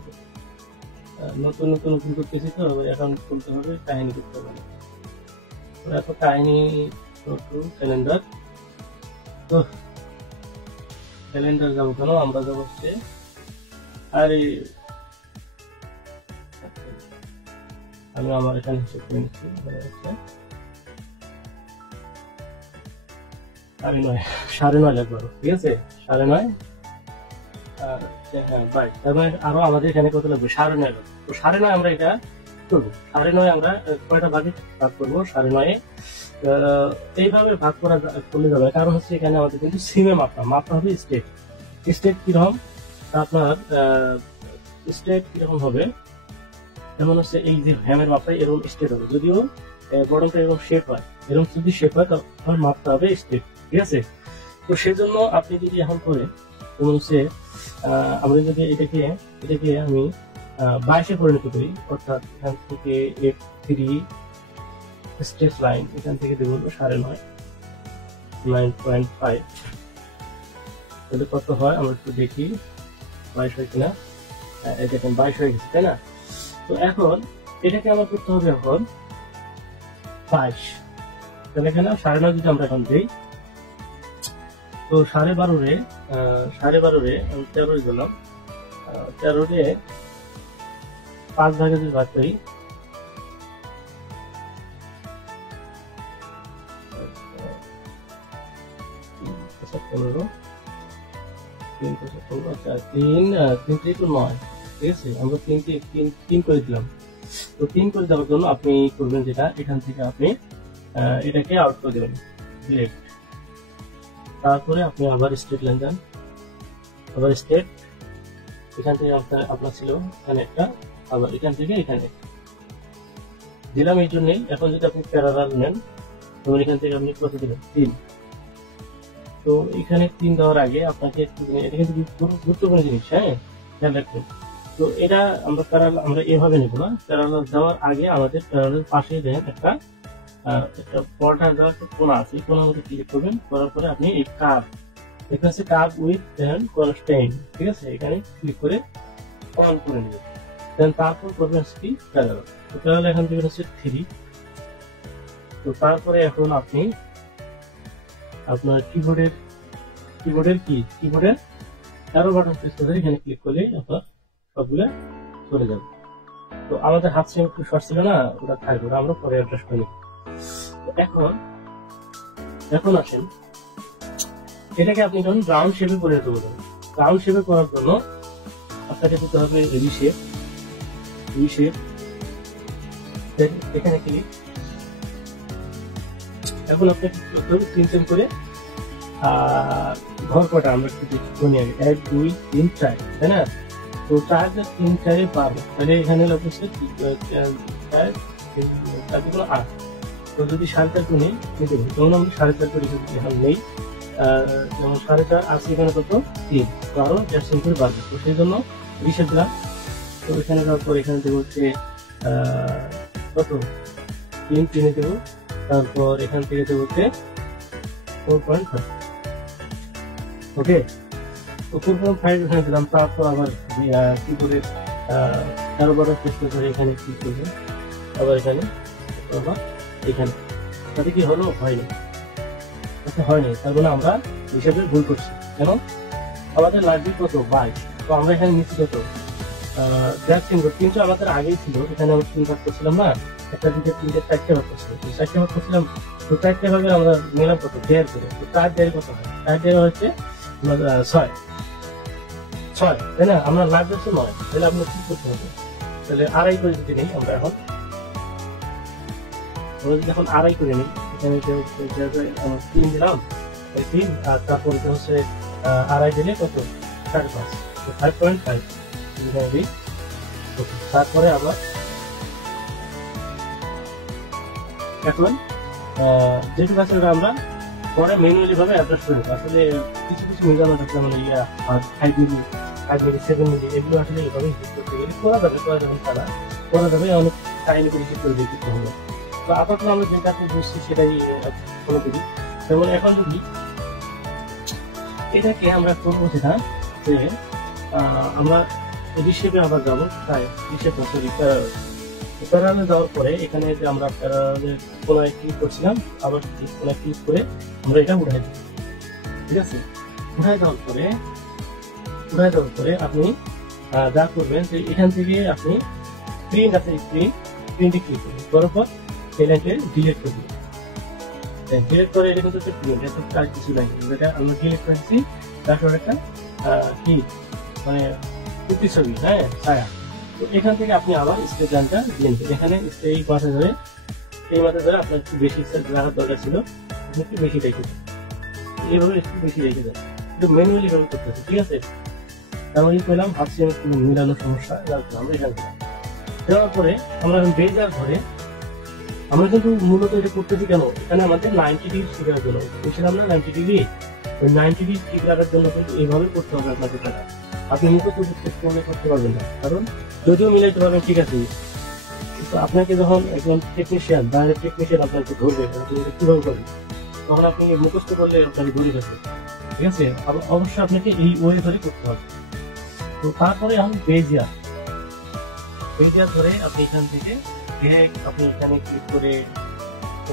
নতুন করতেছি, তো অ্যাকাউন্ট খুলতে হবে, কাহিনী করতে হবে। এত কাহিনী ক্যালেন্ডার, তো ক্যালেন্ডার যাবো কেন, আমরা যাবো হচ্ছে, আরে আমি আমার এখানে হিসেব করে নিচ্ছি, আরে 9.5 লাগবে, ঠিক আছে, 9.5 তার মানে আরো আমাদের এখানে কত লাগবে, 9.5 লাগবে। তো 9.5 আমরা এটা করবো, 9.5 আমরা কয়টা ভাগে ভাগ করবো, 9.5 এইভাবে ভাগ করলে যাবে, কারণ হচ্ছে এখানে আমাদের কিন্তু সিমে মাপটা হবে স্টেট কিরকম, আপনার স্টেট কিরকম হবে, যেমন হচ্ছে এই যে হ্যামের মাপটা এরকম স্টেট হবে, যদিও বটমটা এরকম শেপ হয়, এরকম যদি শেপ হয় তখন মাপটা হবে স্টেট। ঠিক আছে, তো সেজন্য আপনি যদি এখন করে হচ্ছে আমরা যদি এটাকে আমি 22-এ পরিণত করি, অর্থাৎ এখান থেকে F3 স্ট্রেচ লাইন এখান থেকে দেবো 9.5 9.5। তাহলে কত হয় আমরা একটু দেখি, 22 হয় কিনা। এটা 22 হয়ে গেছে, তাই না? তো এখন এটাকে আমার করতে হবে এখন 22। তাহলে এখানে 9.5 যদি আমরা এখন দিই, তো 12.5 রে 13 দিলাম, 13 রে 5 ভাগে যদি ভাগ করি, 15, 3 আচ্ছা 3 3 9, ঠিক আছে? আমরা 3 করে দিলাম। তো 3 করে দেওয়ার জন্য আপনি করবেন যেটা, এখান থেকে আপনি এটাকে আউট করে দেবেন ডিরেক্ট। তারপরে আপনি আবার স্ট্রেট লাইন দেন, আবার স্ট্রেট, এখান থেকে আপনার ছিল এখানে একটা, আবার এখান থেকে এখানে দিলাম এই জন্যই। এখন যদি আপনি প্যারালাল নেন, তো এখান থেকে আপনি কত দিলেন? 3। তো এখানে 3 দেওয়ার আগে আপনাকে একটু, এটা কিন্তু গুরুত্বপূর্ণ জিনিস, হ্যাঁ, খেয়াল রাখবেন। তো এটা আমরা এভাবে নেব না, প্যারালাল দেওয়ার আগে আমাদের প্যারালাল পাশে দেখেন একটা বর্ডার দেওয়ার একটা কোণা আছে, এই কোণার মধ্যে ক্লিক করবেন। করার পরে আপনি এই কার্ভ, এখানে আছে কার্ভ উইথ দেন কনস্ট্যান্ট, ঠিক আছে? এখানে ক্লিক করে অন করে নেবেন। দেন তারপর করবেন কি প্যারালাল। তো প্যারালাল এখান থেকে হচ্ছে 3। তো তারপরে এখন আপনি আপনার কিবোর্ডের অ্যারো বাটন প্রেস করে এখানে ক্লিক করলে আপনার সবগুলো চলে যাবে। তো আমাদের হাত সিম একটু শর্ট ছিল না, ওটা থাকবে, আমরা পরে অ্যাড্রেস করি। এখন আসেন, এটাকে আপনি যখন রাউন্ড শেপে পরিণত করবেন, রাউন্ড শেপে করার জন্য আপনাকে দিতে হবে রিশেপ, এখানে ক্লিক। এখন আপনাকে 3 করে ঘর কটা আমরা একটু দেখি আগে, 1 2 3 4, তাই না? তো 4 3 4 পাবো, তাহলে এখানে হচ্ছে 8। তো যদি 4.5 করে নিই, যেমন আমরা 4.5 করে এখন নেই, যেমন 4.5 আছে এখানে কত 3, তো আরো 4 করে বাড়বে। তো সেই জন্য রিসেট দিলাম। তো এখানে যাওয়ার পর এখানে দেবো হচ্ছে কত 3 দেবো। তারপর এখান থেকে দেবো হচ্ছে 4.5, ওকে? তো 4.5 এখানে দিলাম। তারপর আবার কি করে 12 চেষ্টা করে এখানে ক্লিক করবো, আবার এখানে এখানে, তাতে কি হলো? হয়নি, তার মানে আমরা হিসাবে ভুল করছি। কেন? আমাদের লাগবে কত 22, তো আমরা এখানে নিচ্ছি কত 3 আমাদের আগেই ছিল, এখানে আমরা 3 ভাগ করছিলাম না, একটা দিকে 3 4টে ভাগ করছিলাম, 4টে ভাগ করছিলাম। তো 4টে ভাগে আমরা নিলাম কত 1.5 করে। তো 4 কত হয়? 4 হচ্ছে 6, তাই না? আমরা লাগবে 9, তাহলে আপনার কি করতে হবে? তাহলে 2.5 করে যদি নেই আমরা এখন, যখন 2.5 করে নিই, এখানে 3 দিলাম, 3, আর তারপর হচ্ছে 2.5 দিলে কত 5.5, 5.5 দিই। তারপরে আবার এখন যেটুকু আছে আমরা পরে ম্যানুয়ালি ভাবে অ্যাডজাস্ট করে দেবো। আসলে কিছু মিলানো থাকলে মানে 5 মিলি 7 মিলি এগুলো আসলে এইভাবে হিট করতে গেলে করা যাবে অনেক টাইম করে হিট করে দিতে হবে। তো আপাতত আমরা যেটা বুঝছি সেটাই ফলো করি। যেমন এখন যদি এটাকে আমরা করবো যেটা, যে আমরা রিশেপে আবার যাবো, তাই রিশেপ প্যারালালে যাওয়ার পরে এখানে যে আমরা প্যারালালের কোনায় ক্লিক করছিলাম, আবার কোনায় ক্লিক করে আমরা এটা উঠাই দিই, ঠিক আছে? উঠাই দেওয়ার পরে আপনি যা করবেন যে এখান থেকে আপনি প্রিন্ট আছে, প্রিন্টে ক্লিক করবেন, করার পর এই লাইনকে ডিলিট করে দিবেন। ডিলিট করে এটা কিন্তু প্রিন্ট, এটা কাজ কিছু নাই, এটা আমরা ডিলিট করে দিচ্ছি। তারপর একটা কি মানে প্রতিছবি, হ্যাঁ, ছায়া। তো এখান থেকে আপনি আবার স্ট্রেট লাইনটা দিয়ে নেবেন, এখানে এই মাথায় ধরে আপনার একটু বেশি রাখার দরকার ছিল, আপনি একটু বেশি রেখে দেন, এইভাবে একটু বেশি রেখে দেন, একটু ম্যানুয়ালি ভাবে করতে হবে, ঠিক আছে? তারপরে কি করলাম, হাত সিমের কোনো মিলানোর সমস্যা আমরা এখানে দিলাম। দেওয়ার পরে আমরা বেজার ধরে আমরা কিন্তু মূলত এটা করতেছি কেন, এখানে আমাদের 90 ডিগ্রি ঠিক রাখার জন্য বলছিলাম না, 90 ডিগ্রি, ওই 90 ডিগ্রি ঠিক রাখার জন্য কিন্তু এইভাবে করতে হবে আপনাকে। টাকা আপনি মুখে করতে পারবেন না, কারণ যদিও মিলাইতে পারবেন, ঠিক আছে, তো আপনাকে যখন একজন টেকনিশিয়ান বাইরের টেকনিশিয়ান আপনাকে ধরবে কিভাবে করবে, তখন আপনি মুখস্থ করলে আপনাকে ধরে ফেলবে, ঠিক আছে। অবশ্যই আপনাকে এই ওয়ে ধরে করতে হবে। তো তারপরে এখন বেজিয়ার ধরে আপনি এখান থেকে আপনি এখানে ক্লিক করে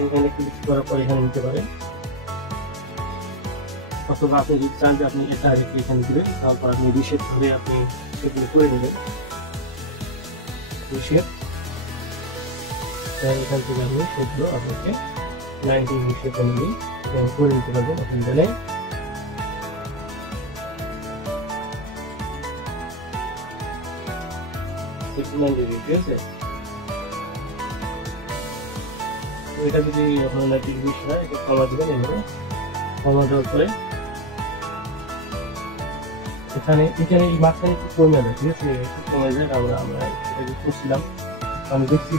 এখানে ক্লিক করার পর এখানে নিতে পারেন, অথবা আপনি যদি চান যে আপনি এটা আরেকটু এখানে দিবেন, তারপর আপনি রিশেপ ধরে আপনি সেগুলো করে নেবেন। রিশেপ এখান থেকে আমি সেগুলো আপনাকে 90 রিশেপ অনুযায়ী করে নিতে পারবেন, অসুবিধা নেই। ঠিক আছে, এটা যদি আপনার 90 ডিগ্রি হয় এটা কমা দিবেন, এভাবে কমা দেওয়ার পরে এখানে এই মাঝখানে একটু কমে যায়, ঠিক আছে, একটু কমে যায়। আমরা এটা করছিলাম, আমি দেখছি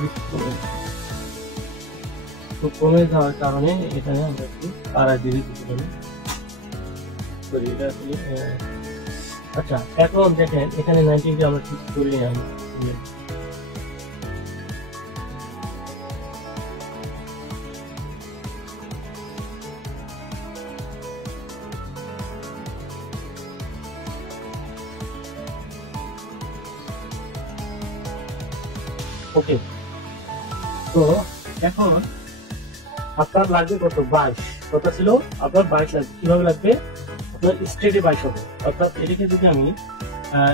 তো কমে যাওয়ার কারণে এখানে আমরা একটু তারা দিয়ে দিতে পারি। আচ্ছা, এখন দেখেন এখানে 90 ডিগ্রি আমরা ঠিক করে নিলাম। ওকে, তো এখন আপনার লাগবে কত, 22 কথা ছিল আপনার 22 লাগবে। কিভাবে লাগবে, আপনার স্ট্রেটে 22 হবে। অর্থাৎ এটাকে যদি আমি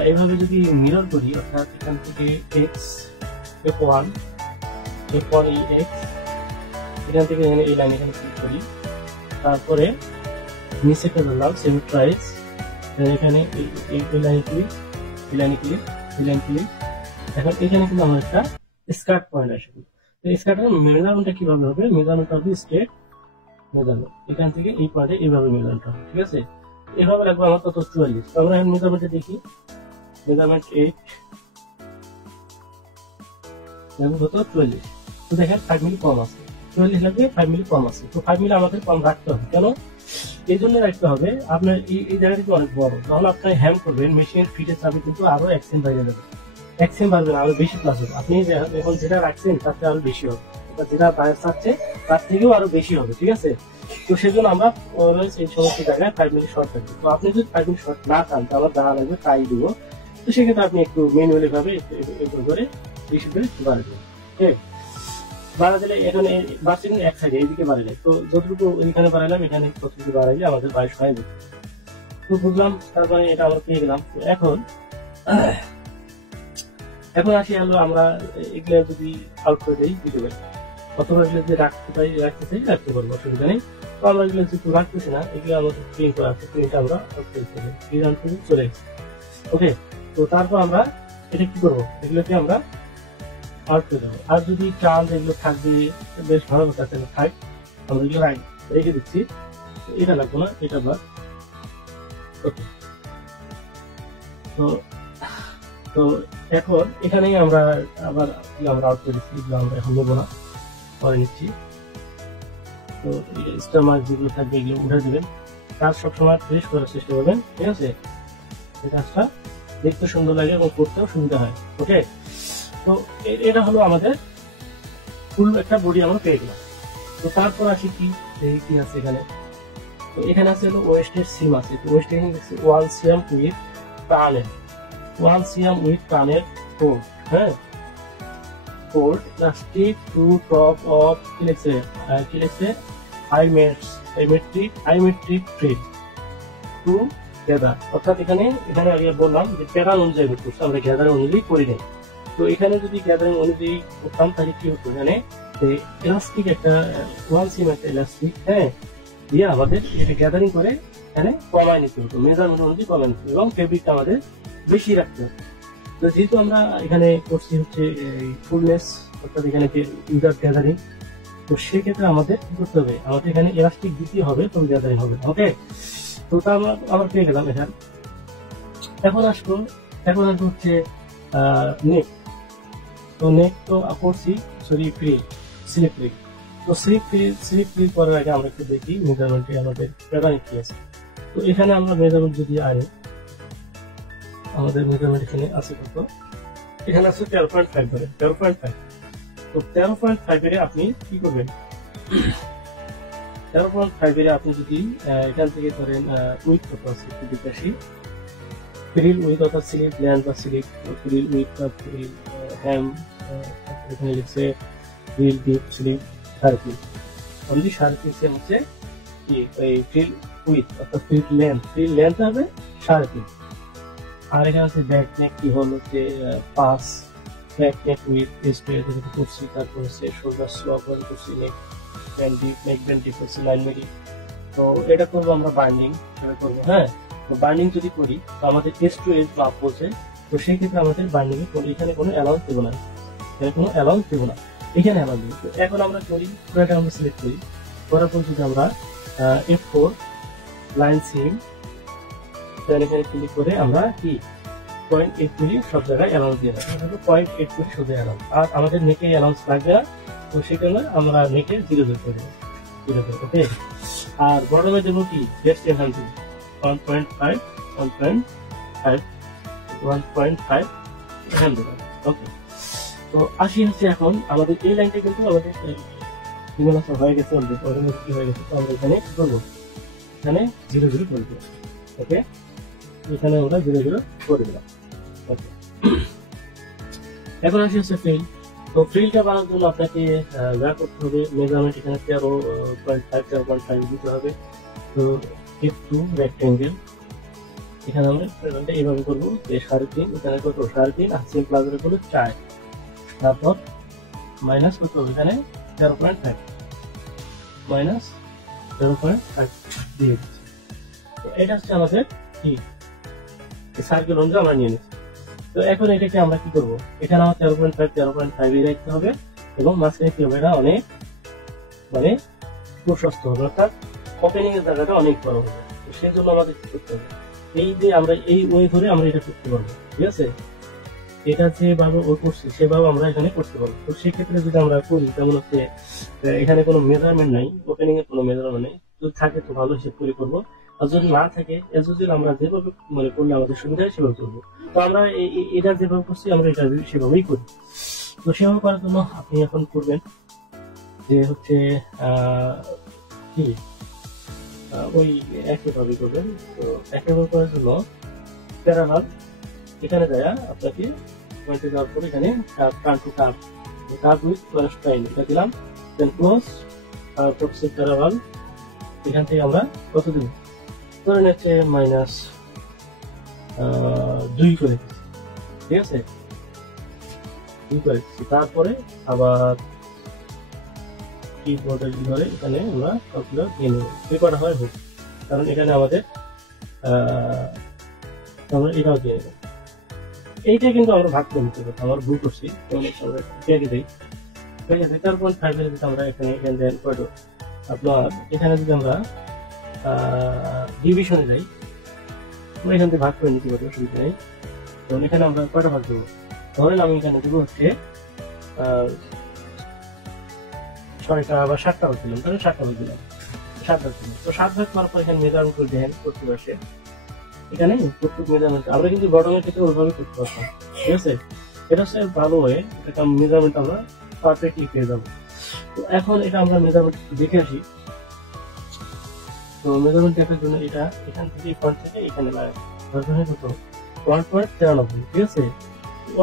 এইভাবে যদি মিরর করি, অর্থাৎ এখান থেকে এক্স f1 এই এক্স, এখান থেকে এই লাইন এখানে ক্লিক করি, তারপরে নিচে করলাম সেমিট্রাইজ, এখানে এই লাইনে ক্লিক, এই লাইনে ক্লিক, এই লাইন ক্লিক। এখন এখানে কিন্তু আমার একটা স্কার্ট পয়েন্ট আসবে। স্কার্টের মেজারমেন্টটা কিভাবে হবে, মেজারমেন্টটা হবে স্ট্রেট মেজারমেন্ট, এখান থেকে এই পয়েন্টে এইভাবে মেজারমেন্ট হবে, ঠিক আছে। এভাবে রাখবো আমার কত 44। তো আমরা মেজারমেন্টে দেখি, মেজারমেন্ট 8 কত 44। তো দেখেন 5 মিলি কম আছে, 44 লাগবে, 5 মিলি কম আছে। তো 5 মিলি আমাদের কম রাখতে হবে, কেন এই জন্য রাখতে হবে, আপনার এই জায়গাটা কিন্তু অনেক বড়, যখন আপনি হ্যাম করবেন মেশিনের ফিটের চাপে কিন্তু আরো 1 সেন্ট বাইরে যাবে, 1 সেন্ট বাড়বে না, আরো বেশি প্লাস হবে। আপনি এখন যেটা রাখছেন তার থেকে আরো বেশি হবে, যেটা বাইরে চাচ্ছে তার থেকেও আরো বেশি হবে, ঠিক আছে। তো সেজন্য আমরা এই সমস্ত জায়গায় 5 মিনিট শর্ট থাকবে। তো আপনি যদি 5 মিনিট শর্ট না চান, তো আমার দাঁড়া লাগবে তাই দিব। তো সেক্ষেত্রে আপনি একটু ম্যানুয়ালি ভাবে একটু করে বেশি করে বাড়াবেন, ঠিক বাড়া দিলে এখানে বাড়ছে কিন্তু এক সাইডে, এইদিকে বাড়ালে, তো যতটুকু এখানে বাড়ালাম এখানে ততটুকু বাড়াইলে আমাদের 22 হয়ে যাবে। তো বুঝলাম, তারপরে এটা আমরা পেয়ে গেলাম। এখন আসি হলো আমরা এগুলো যদি আউট করে দিই দিতে পারি, অথবা এগুলো যদি রাখতে পারবো, অসুবিধা নেই। তো আমরা এগুলো যেহেতু রাখতেছি না, এগুলো আমাদের প্রিন্ট করা আছে, প্রিন্ট আমরা আউট করে দিতে পারি, প্রিন্ট করে চলে গেছে। ওকে, তো তারপর আমরা এটা কি করবো, এগুলোকে আমরা আউট করে দেবো। আর যদি চাল এগুলো থাকবে বেশ ভালো কথা, থাক, আমরা এগুলো রেখে দিচ্ছি, এটা লাগবো না, এটা আবার ওকে। তো এখন এখানেই আমরা আবার আউট করে দিচ্ছি, আমরা এখন নেবো না, পরে নিচ্ছি। তো স্টার মার্ক যেগুলো থাকবে এগুলো উঠে দেবেন, কাজ সবসময় ফ্রেশ করার চেষ্টা করবেন, ঠিক আছে। এই কাজটা দেখতে সুন্দর লাগে এবং করতেও সুবিধা হয়। ওকে, তো এটা হলো আমাদের ফুল একটা বডি আমরা পেয়ে গেলাম। তো তারপর আসি কি আছে এখানে, তো এখানে আছে হলো ওয়েস্টের সিম আছে। তো ওয়েস্ট এখানে দেখছি 1 cm width tunnel, 1 cm width tunnel port, হ্যাঁ, port plastic to top of কি লিখছে আইমেট্রিক ট্রিপ টু গ্যাদার। অর্থাৎ এখানে আগে বললাম যে প্যাটার্ন অনুযায়ী করছে, আমরা গ্যাদার অনুযায়ী করি নাই। তো এখানে যদি গ্যাদারিং অনুযায়ী করতাম তাহলে কি হতো, এখানে ইলাস্টিক একটা 1 সিএম একটা ইলাস্টিক, হ্যাঁ, দিয়ে আমাদের এটা গ্যাদারিং করে এখানে কমায় নিতে হতো, মেজারমেন্ট অনুযায়ী কমায় নিতে হতো, এবং ফেব্রিকটা আমাদের বেশি রাখতে হবে। তো যেহেতু আমরা এখানে করছি হচ্ছে ফুলনেস, অর্থাৎ এখানে ইউজার গ্যাদারিং, তো সেক্ষেত্রে আমাদের কি করতে হবে, আমাদের এখানে ইলাস্টিক দিতে হবে, তো গ্যাদারিং হবে। ওকে, তো তা আমরা পেয়ে গেলাম এখানে। এখন আসবো হচ্ছে নেক। তো নেক তো করছি স্লিপ ফ্রি। তো স্লিপ ফ্রি করার আগে আমরা একটু দেখি মেজারমেন্টে আমাদের প্যাটার্ন কি আছে। তো এখানে আমরা মেজারমেন্ট যদি আনি, আমাদের মেজারমেন্ট এখানে আছে কত, এখানে আছে 12.5 ধরে 12.5। তো 13.5 এর আপনি কি করবেন, 13.5 এর আপনি যদি এখান থেকে ধরেন উইথ কত আছে একটু দেখে আসি, ফ্রিল উইথ অর্থাৎ স্লিপ ল্যান্ড বা স্লিপ ফ্রিল উইথ বা ফ্রিল হ্যাম, এখানে লিখছে ফ্রিল ডিপ স্লিপ 3.5, অনলি 3.5 হচ্ছে কি এই ফ্রিল উইথ অর্থাৎ ফ্রিল লেন্থ হবে 3.5। আর এখানে আছে ব্যাক নেক কি হলো যে 5, ব্যাক নেক উইথ স্ট্রেট যেটা করছি, তারপর হচ্ছে শোল্ডার স্লপ করছি, neck band deep, neck band deep হচ্ছে 9 মিলি। তো এটা করবো আমরা বাইন্ডিং, সেটা করবো। হ্যাঁ, তো বাইন্ডিং যদি করি তো আমাদের এস টু এস মাপ বলছে, তো সেই ক্ষেত্রে আমাদের বাইন্ডিং এ এখানে কোনো অ্যালাউন্স দেবো না, এখানে কোনো অ্যালাউন্স দেবো না, এখানে অ্যালাউন্স দেবো। তো এখন আমরা করি, পুরোটা আমরা সিলেক্ট করি, করার পর যদি আমরা F4 লাইন সিম এখানে ক্লিক করে আমরা কি 0.8 মিলি সব জায়গায় অ্যালাউন্স দিয়ে রাখবো, 0.8 মিলি শুধু অ্যালাউন্স। আর আমাদের নেকে অ্যালাউন্স লাগবে না, তো সেখানে আমরা নেকে 0 করে দেবো, 0 ওকে। আর বটমে দেবো কি জাস্ট এখান থেকে 1.5 এখান দেবো, ওকে। তো আসি হচ্ছে এখন আমাদের এই লাইনটা কিন্তু আমাদের হয়ে গেছে, কি হয়ে গেছে, তো আমরা এখানে কি করবো, এখানে 0 করে দেবো, ওকে। এখানে আমরা 0 করে দিলাম, ওকে। এখন আসি হচ্ছে ফ্রিল। তো ফ্রিলটা বানানোর জন্য আপনাকে যা করতে হবে, মেজারমেন্ট এখানে 13.5 দিতে হবে। তো F2 রেক্টেঙ্গেল, এখানে আমরা এইভাবে করবো যে 3.5, এখানে কত 3.5, আর সেম প্লাজের হলো 4, তারপর মাইনাস কত এখানে 0.5 মাইনাস 0.5 দিয়ে দিচ্ছি। তো এটা হচ্ছে আমাদের কি সার্কেল অনুযায়ী আমরা নিয়ে নিচ্ছি। তো এখন এটাকে আমরা কি করবো, এখানে আমার 13.5 রাখতে হবে, এবং মাঝখানে কি হবে, এটা অনেক মানে প্রশস্ত হবে, অর্থাৎ ওপেনিং এর জায়গাটা অনেক বড় হবে। তো সেই জন্য আমাদের কি করতে হবে, এই যে আমরা এই ওয়ে ধরে আমরা এটা করতে পারবো, ঠিক আছে। এটা যেভাবে ও করছে সেভাবে আমরা এখানে করতে পারবো। তো সেক্ষেত্রে যদি আমরা করি, তেমন হচ্ছে এখানে কোনো মেজারমেন্ট নাই, ওপেনিং এর কোনো মেজারমেন্ট নেই, যদি থাকে তো ভালো হিসেব করে করবো, আর যদি না থাকে যদি আমরা যেভাবে মনে করলে আমাদের সুবিধা হয় সেভাবে করবো। তো আমরা এটা যেভাবে করছি আমরা এটা সেভাবেই করি। তো সেভাবে করার জন্য আপনি এখন করবেন যে হচ্ছে কি ওই একইভাবে করবেন। তো একইভাবে করার জন্য প্যারালাল এখানে দেয়া আপনাকে পয়েন্টে যাওয়ার পরে এখানে turn to curve with plus time এটা দিলাম, দেন ক্লোজ, তারপর প্যারালাল এখান থেকে আমরা কত দিব, ধরেন হচ্ছে -2 করে দিচ্ছি, ঠিক আছে, 2 করে দিচ্ছি। তারপরে আবার কিবোর্ডের ধরে এখানে আমরা সবগুলো দিয়ে নেব, কি করা হয় হোক, কারণ এখানে আমাদের আমরা এটাও দিয়ে নেব। এইটা কিন্তু আমরা ভাগ করে নিতে পারবো, আমার ভুল করছি, দিয়ে দিই, ঠিক আছে। 13.5 যদি আমরা এখানে দেন কয়টো, আপনার এখানে যদি আমরা ডিভিশনে যাই, আমরা এখান থেকে ভাগ করে নিতে পারবো, অসুবিধা নেই। তো এখানে আমরা কয়টা ভাগ দেবো, ধরেন আমি এখানে দেবো হচ্ছে 6টা বা 7টা ভাগ দিলাম, তাহলে 7টা ভাগ দিলাম, 7 ভাগ দিলাম। তো 7 ভাগ করার পর এখানে মেজারমেন্ট করে দেখেন করতে পারছে, এখানে প্রত্যেক মেজারমেন্ট আমরা কিন্তু বটমের ক্ষেত্রে ওইভাবে করতে পারতাম, ঠিক আছে। এটা হচ্ছে ভালো হয়ে এটা মেজারমেন্ট আমরা পারফেক্টলি পেয়ে যাবো। তো এখন এটা আমরা মেজারমেন্ট দেখে আসি। তো মেজারমেন্ট দেখার জন্য এটা এখান থেকে ফ্রন্ট থেকে এখানে লাগাই, কত 1.93, ঠিক আছে।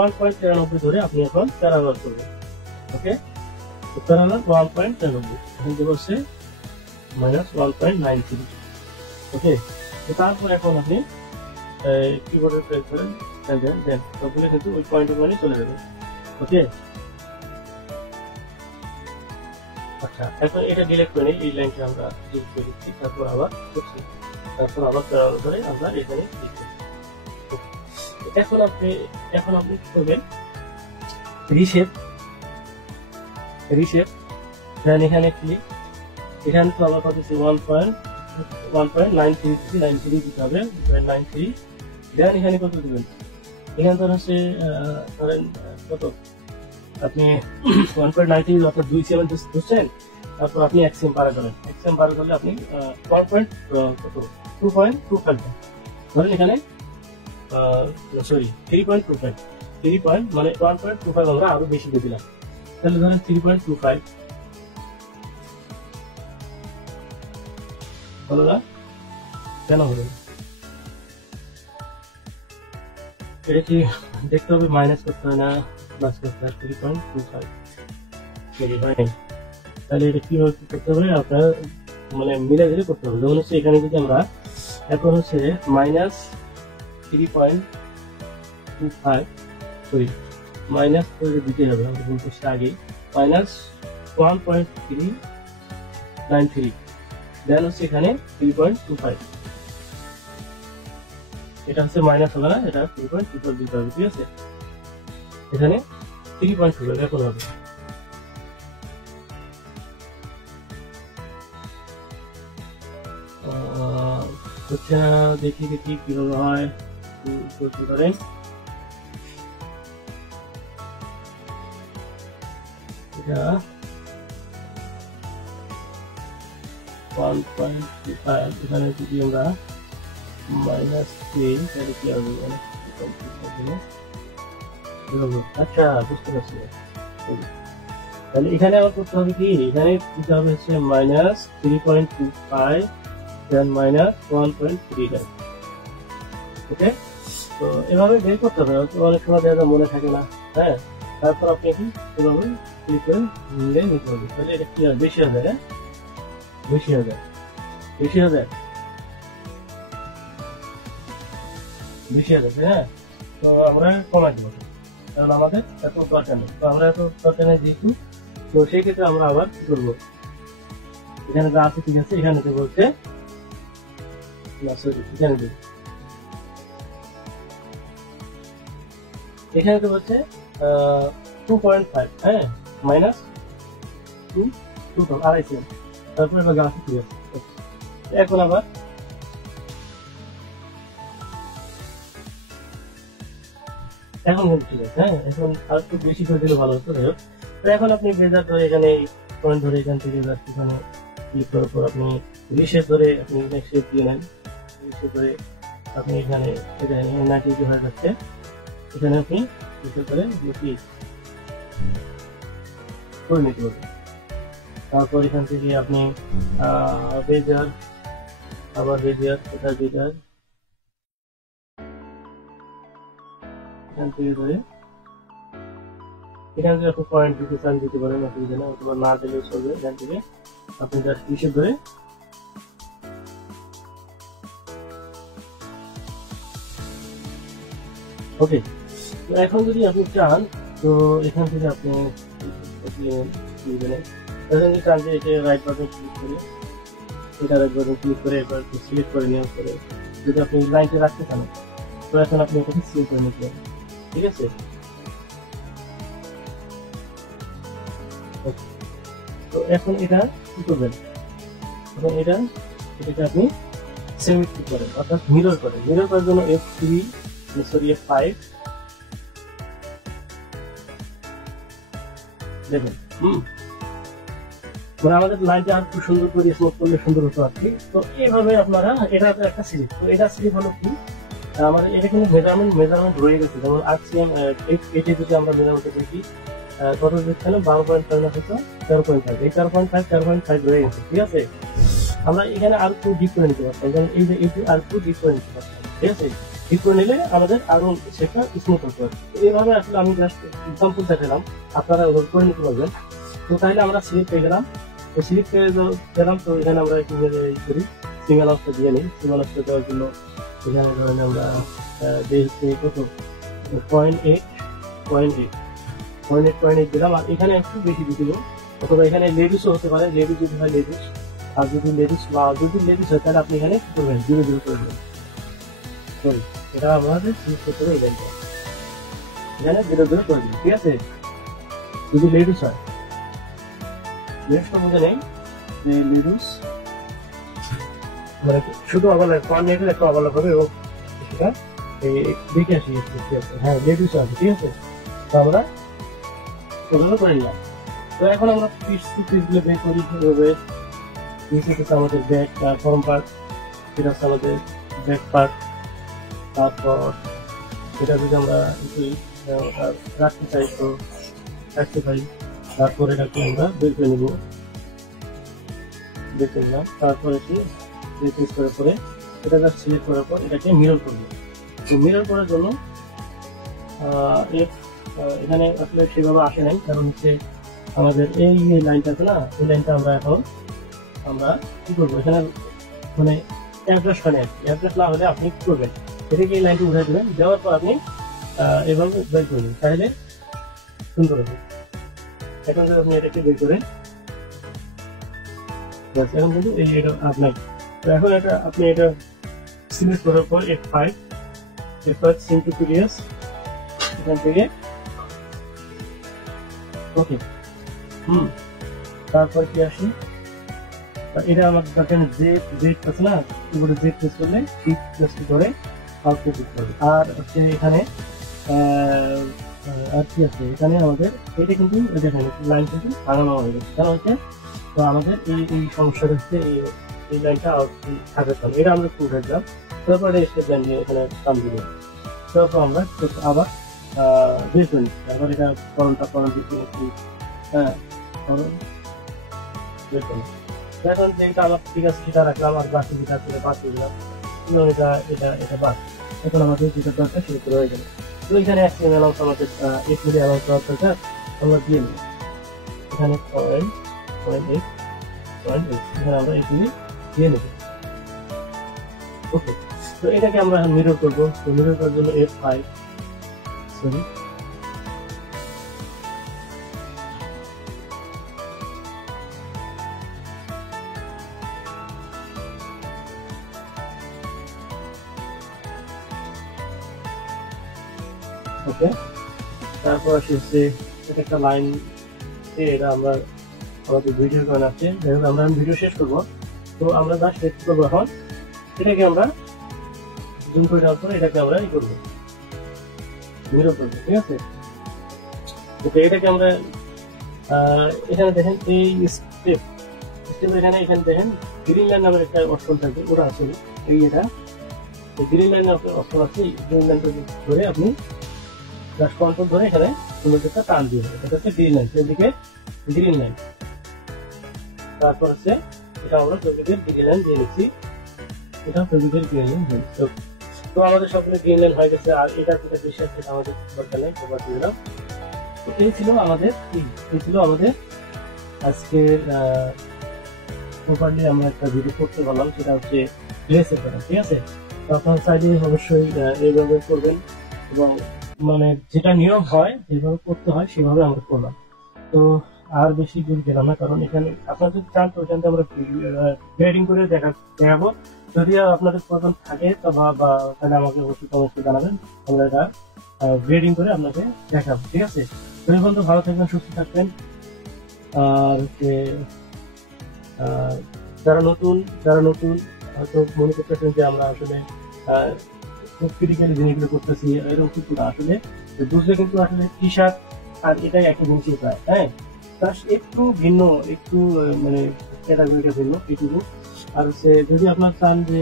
1.93 ধরে আপনি এখন প্যারালাল করবেন, ওকে। তো প্যারালাল 1.93 এখান থেকে হচ্ছে -1.93, ওকে। তো তারপর এখন আপনি কিবোর্ডে প্রেস করেন, দেন সবগুলো কিন্তু ওই পয়েন্টের মানে চলে যাবে, ওকে। আচ্ছা, এখন এটা ডিলিট করে এই লাইনটা আমরা ডিলিট করে দিচ্ছি, তারপর আবার করছি, তারপর আবার প্যারালাল করে আমরা এখানে ক্লিক করছি। এখন আপনি কি করবেন, রিশেপ, দেন এখানে ক্লিক, এখানে তো আবার কত 1.93 দিতে হবে, 93, দেন এখানে কত দিবেন, এখানে তো হচ্ছে ধরেন কত আপনি 1.93 অর্থাৎ 2 সেভেন বুঝছেন, তারপর আপনি এক্সএম পারা করেন, এক্সএম পারা করলে আপনি 2.25 ধরেন এখানে সরি 3.25 মানে 1.25 আমরা আরো বেশি দিয়ে দিলাম, তাহলে ধরেন 3.25 হলো না? কেন হলো না? এটা কি দেখতে হবে, মাইনাস করতে হয় না প্লাস করতে হয়? 3.25 তৈরি হয়নি। তাহলে এটা কিভাবে করতে হবে আপনার মানে মিলে ধরে করতে হবে। যেমন হচ্ছে এখানে যদি আমরা এখন হচ্ছে মাইনাস 3.25 করি, মাইনাস করে দিতে হবে, আমরা বলতেছি আগে মাইনাস 1.393, দেন হচ্ছে এখানে 3.25, এটা হচ্ছে মাইনাস হবে না, এটা 3.25 দিতে হবে। ঠিক আছে, এখানে 3.25 এখন হবে। হচ্ছে দেখি দেখি কিভাবে হয় করতে পারেন। এটা 1.25, এখানে যদি আমরা মাইনাস 3, তাহলে কি হবে? আচ্ছা, বুঝতে পারছি। তাহলে এখানে আবার করতে হবে কি, এখানে দিতে হবে হচ্ছে মাইনাস 3.25 দেন মাইনাস 1.39। ওকে, তো এভাবে বের করতে হবে, অনেক সময় দেখা মনে থাকে না। হ্যাঁ, তারপর আপনি কি এভাবে ক্লিক করে মিলে নিতে হবে। তাহলে এটা কি হয়? বেশি হবে, হ্যাঁ বেশি হবে, বেশি হবে, বেশি হবে। হ্যাঁ, তো আমরা কমাই দেবো, কারণ আমাদের এত দরকার নেই। তো আমরা এত দরকার নেই যেহেতু, তো সেই ক্ষেত্রে আমরা আবার কি করবো, এখানে যা আছে ঠিক আছে, এখানে তো বলছে না, সরি এখানে দেবো, এখানে তো বলছে 2.5, হ্যাঁ মাইনাস 2.25, তারপরে এবার যা আছে ঠিক আছে। এখন আবার এখন কিন্তু ঠিক আছে। হ্যাঁ, এখন আর একটু বেশি করে দিলে ভালো হতো। এখন আপনি বেজার ধরে এখানে পয়েন্ট ধরে এখান থেকে এখানে ক্লিক করার পর আপনি রিসেট ধরে আপনি শেপ দিয়ে নেন, রিসেট ধরে আপনি এখানে 90 হয়ে যাচ্ছে, এখানে আপনি রিসেট করে ক্লিক করে নিতে পারবেন। তারপর এখান থেকে আপনি বেজার, আবার বেজার, এটা বেজার, এখান থেকে ধরে এখান থেকে আপনি পয়েন্ট দিতে চান দিতে পারেন, অসুবিধা নেই, অথবা না দিলেও চলবে। এখান থেকে আপনি জাস্ট হিসেব ধরে ওকে। তো এখন যদি আপনি চান, তো এখান থেকে আপনি চান যে এটা রাইট বাটন ক্লিক করে, এটা রাইট বাটন ক্লিক করে এবার সিলেক্ট করে নেওয়ার পরে যদি আপনি লাইনটা রাখতে চান, তো এখন আপনি এটাকে সিলেক্ট করে নিতে পারেন। ঠিক আছে, তো এখন এটা কি করবেন, এখন এটাকে আপনি সিমেট্রি করেন, অর্থাৎ মিরর করেন। মিরর করার জন্য F5 দেবেন। মানে আমাদের লাইনটা আর খুব সুন্দর করে স্মুথ করলে সুন্দর হতো আর কি। তো এইভাবে আপনারা, এটা একটা সিরিজ, তো এটা সিরিজ হলো কি, আমাদের এটা কিন্তু মেজারমেন্ট রয়ে গেছে। যেমন RCM এটা যদি আমরা মেজারমেন্টে দেখি, কত দিচ্ছিল 12.5 না হতো 13.5, এই 13.5 রয়ে গেছে। ঠিক আছে, আমরা এখানে আর একটু ডিপ করে নিতে পারতাম, যেমন এই যে আর একটু ডিপ করে নিতে পারতাম। ঠিক আছে, ডিপ করে নিলে আমাদের আরো সেটা স্মুথ হতে পারে। এইভাবে আসলে আমি জাস্ট এক্সাম্পল দেখালাম, আপনারা ওভাবে করে নিতে পারবেন। তো তাহলে আমরা সিলেক্ট পেয়ে গেলাম, তো সিলেক্ট পেয়ে গেলাম। তো এখানে আমরা একটু করি, সিঙ্গেল অফটা দিয়ে নিই। সিঙ্গেল অফটা দেওয়ার জন্য এখানে ধরেন আমরা কত 0.8 দিলাম, আর এখানে একটু বেশি দিয়ে দিব, অথবা এখানে লেডিসও হতে পারে, লেডিস যদি হয় লেডিস, আর যদি লেডিস হয় তাহলে আপনি এখানে কি করবেন, 0 করে দেবেন। সরি, এটা আমাদের সিলেক্ট করতে হবে, এখানে 0 করে দিন। ঠিক আছে, যদি লেডিস হয়, লেডিসটা বোঝা নেই যে লেডিস মানে শুধু অবলা, কোঅর্ডিনেটর একটা অবলা হবে এবং সেটা দেখে আসি। হ্যাঁ, লেডিস আছে। ঠিক আছে, তো আমরা ওগুলো করে নিলাম। তো এখন আমরা পিসগুলো বের করি কিভাবে। পিস হচ্ছে আমাদের ব্যাক ফর্ম পার্ট, এটা হচ্ছে আমাদের ব্যাক পার্ট। তারপর এটা যদি আমরা রাখতে চাই তো রাখতে পারি, তারপর এটাকে আমরা বের করে নিব, বের করলাম। তারপরে কি রিপ্লেস করার পরে এটা জাস্ট সিলেক্ট করার পর এটাকে মিরর করব। তো মিরর করার জন্য এখানে আসলে সেভাবে আসে নাই, কারণ হচ্ছে আমাদের এই লাইনটা আছে না, এই লাইনটা আমরা কি করবো এখানে মানে অ্যাড্রেস হয় না, অ্যাড্রেস না হলে আপনি কি করবেন, এটাকে এই লাইনটি উঠে দেবেন, দেওয়ার পর আপনি এভাবে বের করবেন, তাহলে সুন্দর হবে। এখন যদি আপনি এটাকে বের করেন, এখন কিন্তু এটা আপনার, তো এখন এটা আপনি এটা সিলেক্ট করার পর F5 সিম্পল পিডিএস এখান থেকে ওকে। তারপর কি আসি, এটা আমার দেখেন জেড আছে না, কিবোর্ডে জেড প্রেস করলে শিফট প্রেস করে আউটপুট দিতে হবে। আর হচ্ছে এখানে আর কি আছে, এখানে আমাদের এটা কিন্তু দেখেন লাইন কিন্তু ভাঙানো হয়ে গেছে, কেন হচ্ছে তো আমাদের এই সমস্যাটা হচ্ছে এই লাইনটা আউটপুট থাকার কারণে এটা আমরা খুব রাখলাম। তারপরে স্টেপ লাইন দিয়ে এখানে কাম দিব, তারপর আমরা আবার বের করি, তারপর এটা করণ দিচ্ছি একটু, হ্যাঁ করণ বের করি। এখন যেটা আমার ঠিক আছে সেটা রাখলাম, আর বাকি যেটা থেকে বাদ দিলাম, এটা বাদ। এখন আমাদের যেটা দরকার সেটা করে হয়ে গেল। তো এখানে HTML অংশ আমাদের এগুলি অ্যালাউন্স করার দরকার, আমরা দিয়ে নেব এখানে এখানে আমরা এগুলি দিয়ে নেব। ওকে, তো এটাকে আমরা মিরর করবো। তো মিরর করার জন্য F5 সরি ওকে। তারপর আসছে এটা একটা লাইন, এটা আমরা আমাদের ভিডিও কারণ আছে, আমরা ভিডিও শেষ করবো। তো আমরা যা শেষ করবো এখন এটাকে আমরা জুম করে দেওয়ার পরে এটাকে আমরা করবো মিরর করবো, ঠিক আছে। এটাকে আমরা এখানে দেখেন এই স্টেপ এখানে দেখেন গ্রিন লাইন নামের একটা অপশন থাকবে, ওটা আছে এই এটা গ্রিন লাইন অপশন আছে, গ্রিন লাইনটা ধরে আপনি জাস্ট কন্ট্রোল ধরে এখানে একটা টান দিয়ে দেবে, এটা হচ্ছে গ্রিন লাইন, সেদিকে গ্রিন লাইন। তারপর হচ্ছে এটা আমরা ফেব্রিকের গ্রিন লাইন দিয়ে নিচ্ছি, এটা ফেব্রিকের গ্রিন লাইন দিয়ে নিচ্ছি। তো আমাদের সবগুলো গ্রিন লাইন হয়ে গেছে, আর এটা থেকে বেশি একটা আমাদের দরকার নেই, খবর দিলাম। তো এই ছিল আমাদের আজকে প্রপারলি আমরা একটা ভিডিও করতে পারলাম, সেটা হচ্ছে ড্রেসের কথা, ঠিক আছে। তো আপনার চাইলে অবশ্যই এইভাবে করবেন, এবং মানে যেটা নিয়ম হয় যেভাবে করতে হয় সেভাবে আমরা করলাম। তো আর বেশি দূর গেলাম না, কারণ এখানে আপনারা যদি চান তো ওখান থেকে আমরা গ্রেডিং করে দেখাবো। যদি আপনাদের প্রয়োজন থাকে তাহলে আমাকে অবশ্যই কমেন্টে জানাবেন, আমরা এটা গ্রেডিং করে আপনাকে দেখাবো, ঠিক আছে। তো এখন তো ভালো থাকবেন, সুস্থ থাকবেন। আর যারা নতুন হয়তো মনে করতেছেন যে আমরা আসলে খুব ক্রিটিক্যালি জিনিসগুলো করতেছি, এরকম কিছু না, আসলে বুঝলে কিন্তু আসলে টি শার্ট আর এটাই একই জিনিসই প্রায়, হ্যাঁ। তার একটু ভিন্ন, একটু মানে ক্যাটাগরিটা ভিন্ন এইটুকু। আর হচ্ছে যদি আপনার চান যে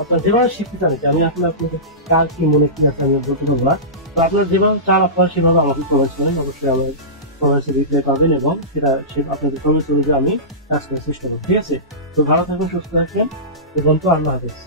আপনার যেভাবে শিখতে চান, আমি আসলে আপনাদের কার কি মনে কি আছে আমি বলতে পারবো না। তো আপনার যেভাবে চান আপনারা সেভাবে আমাকে প্রবেশ করেন, অবশ্যই আমার প্রবেশের রিপ্লাই পাবেন, এবং সেটা আপনাদের প্রবেশ অনুযায়ী আমি কাজ করার চেষ্টা করবো, ঠিক আছে। তো ভালো থাকবেন, সুস্থ থাকবেন, এবং তো আল্লাহ হাফেজ।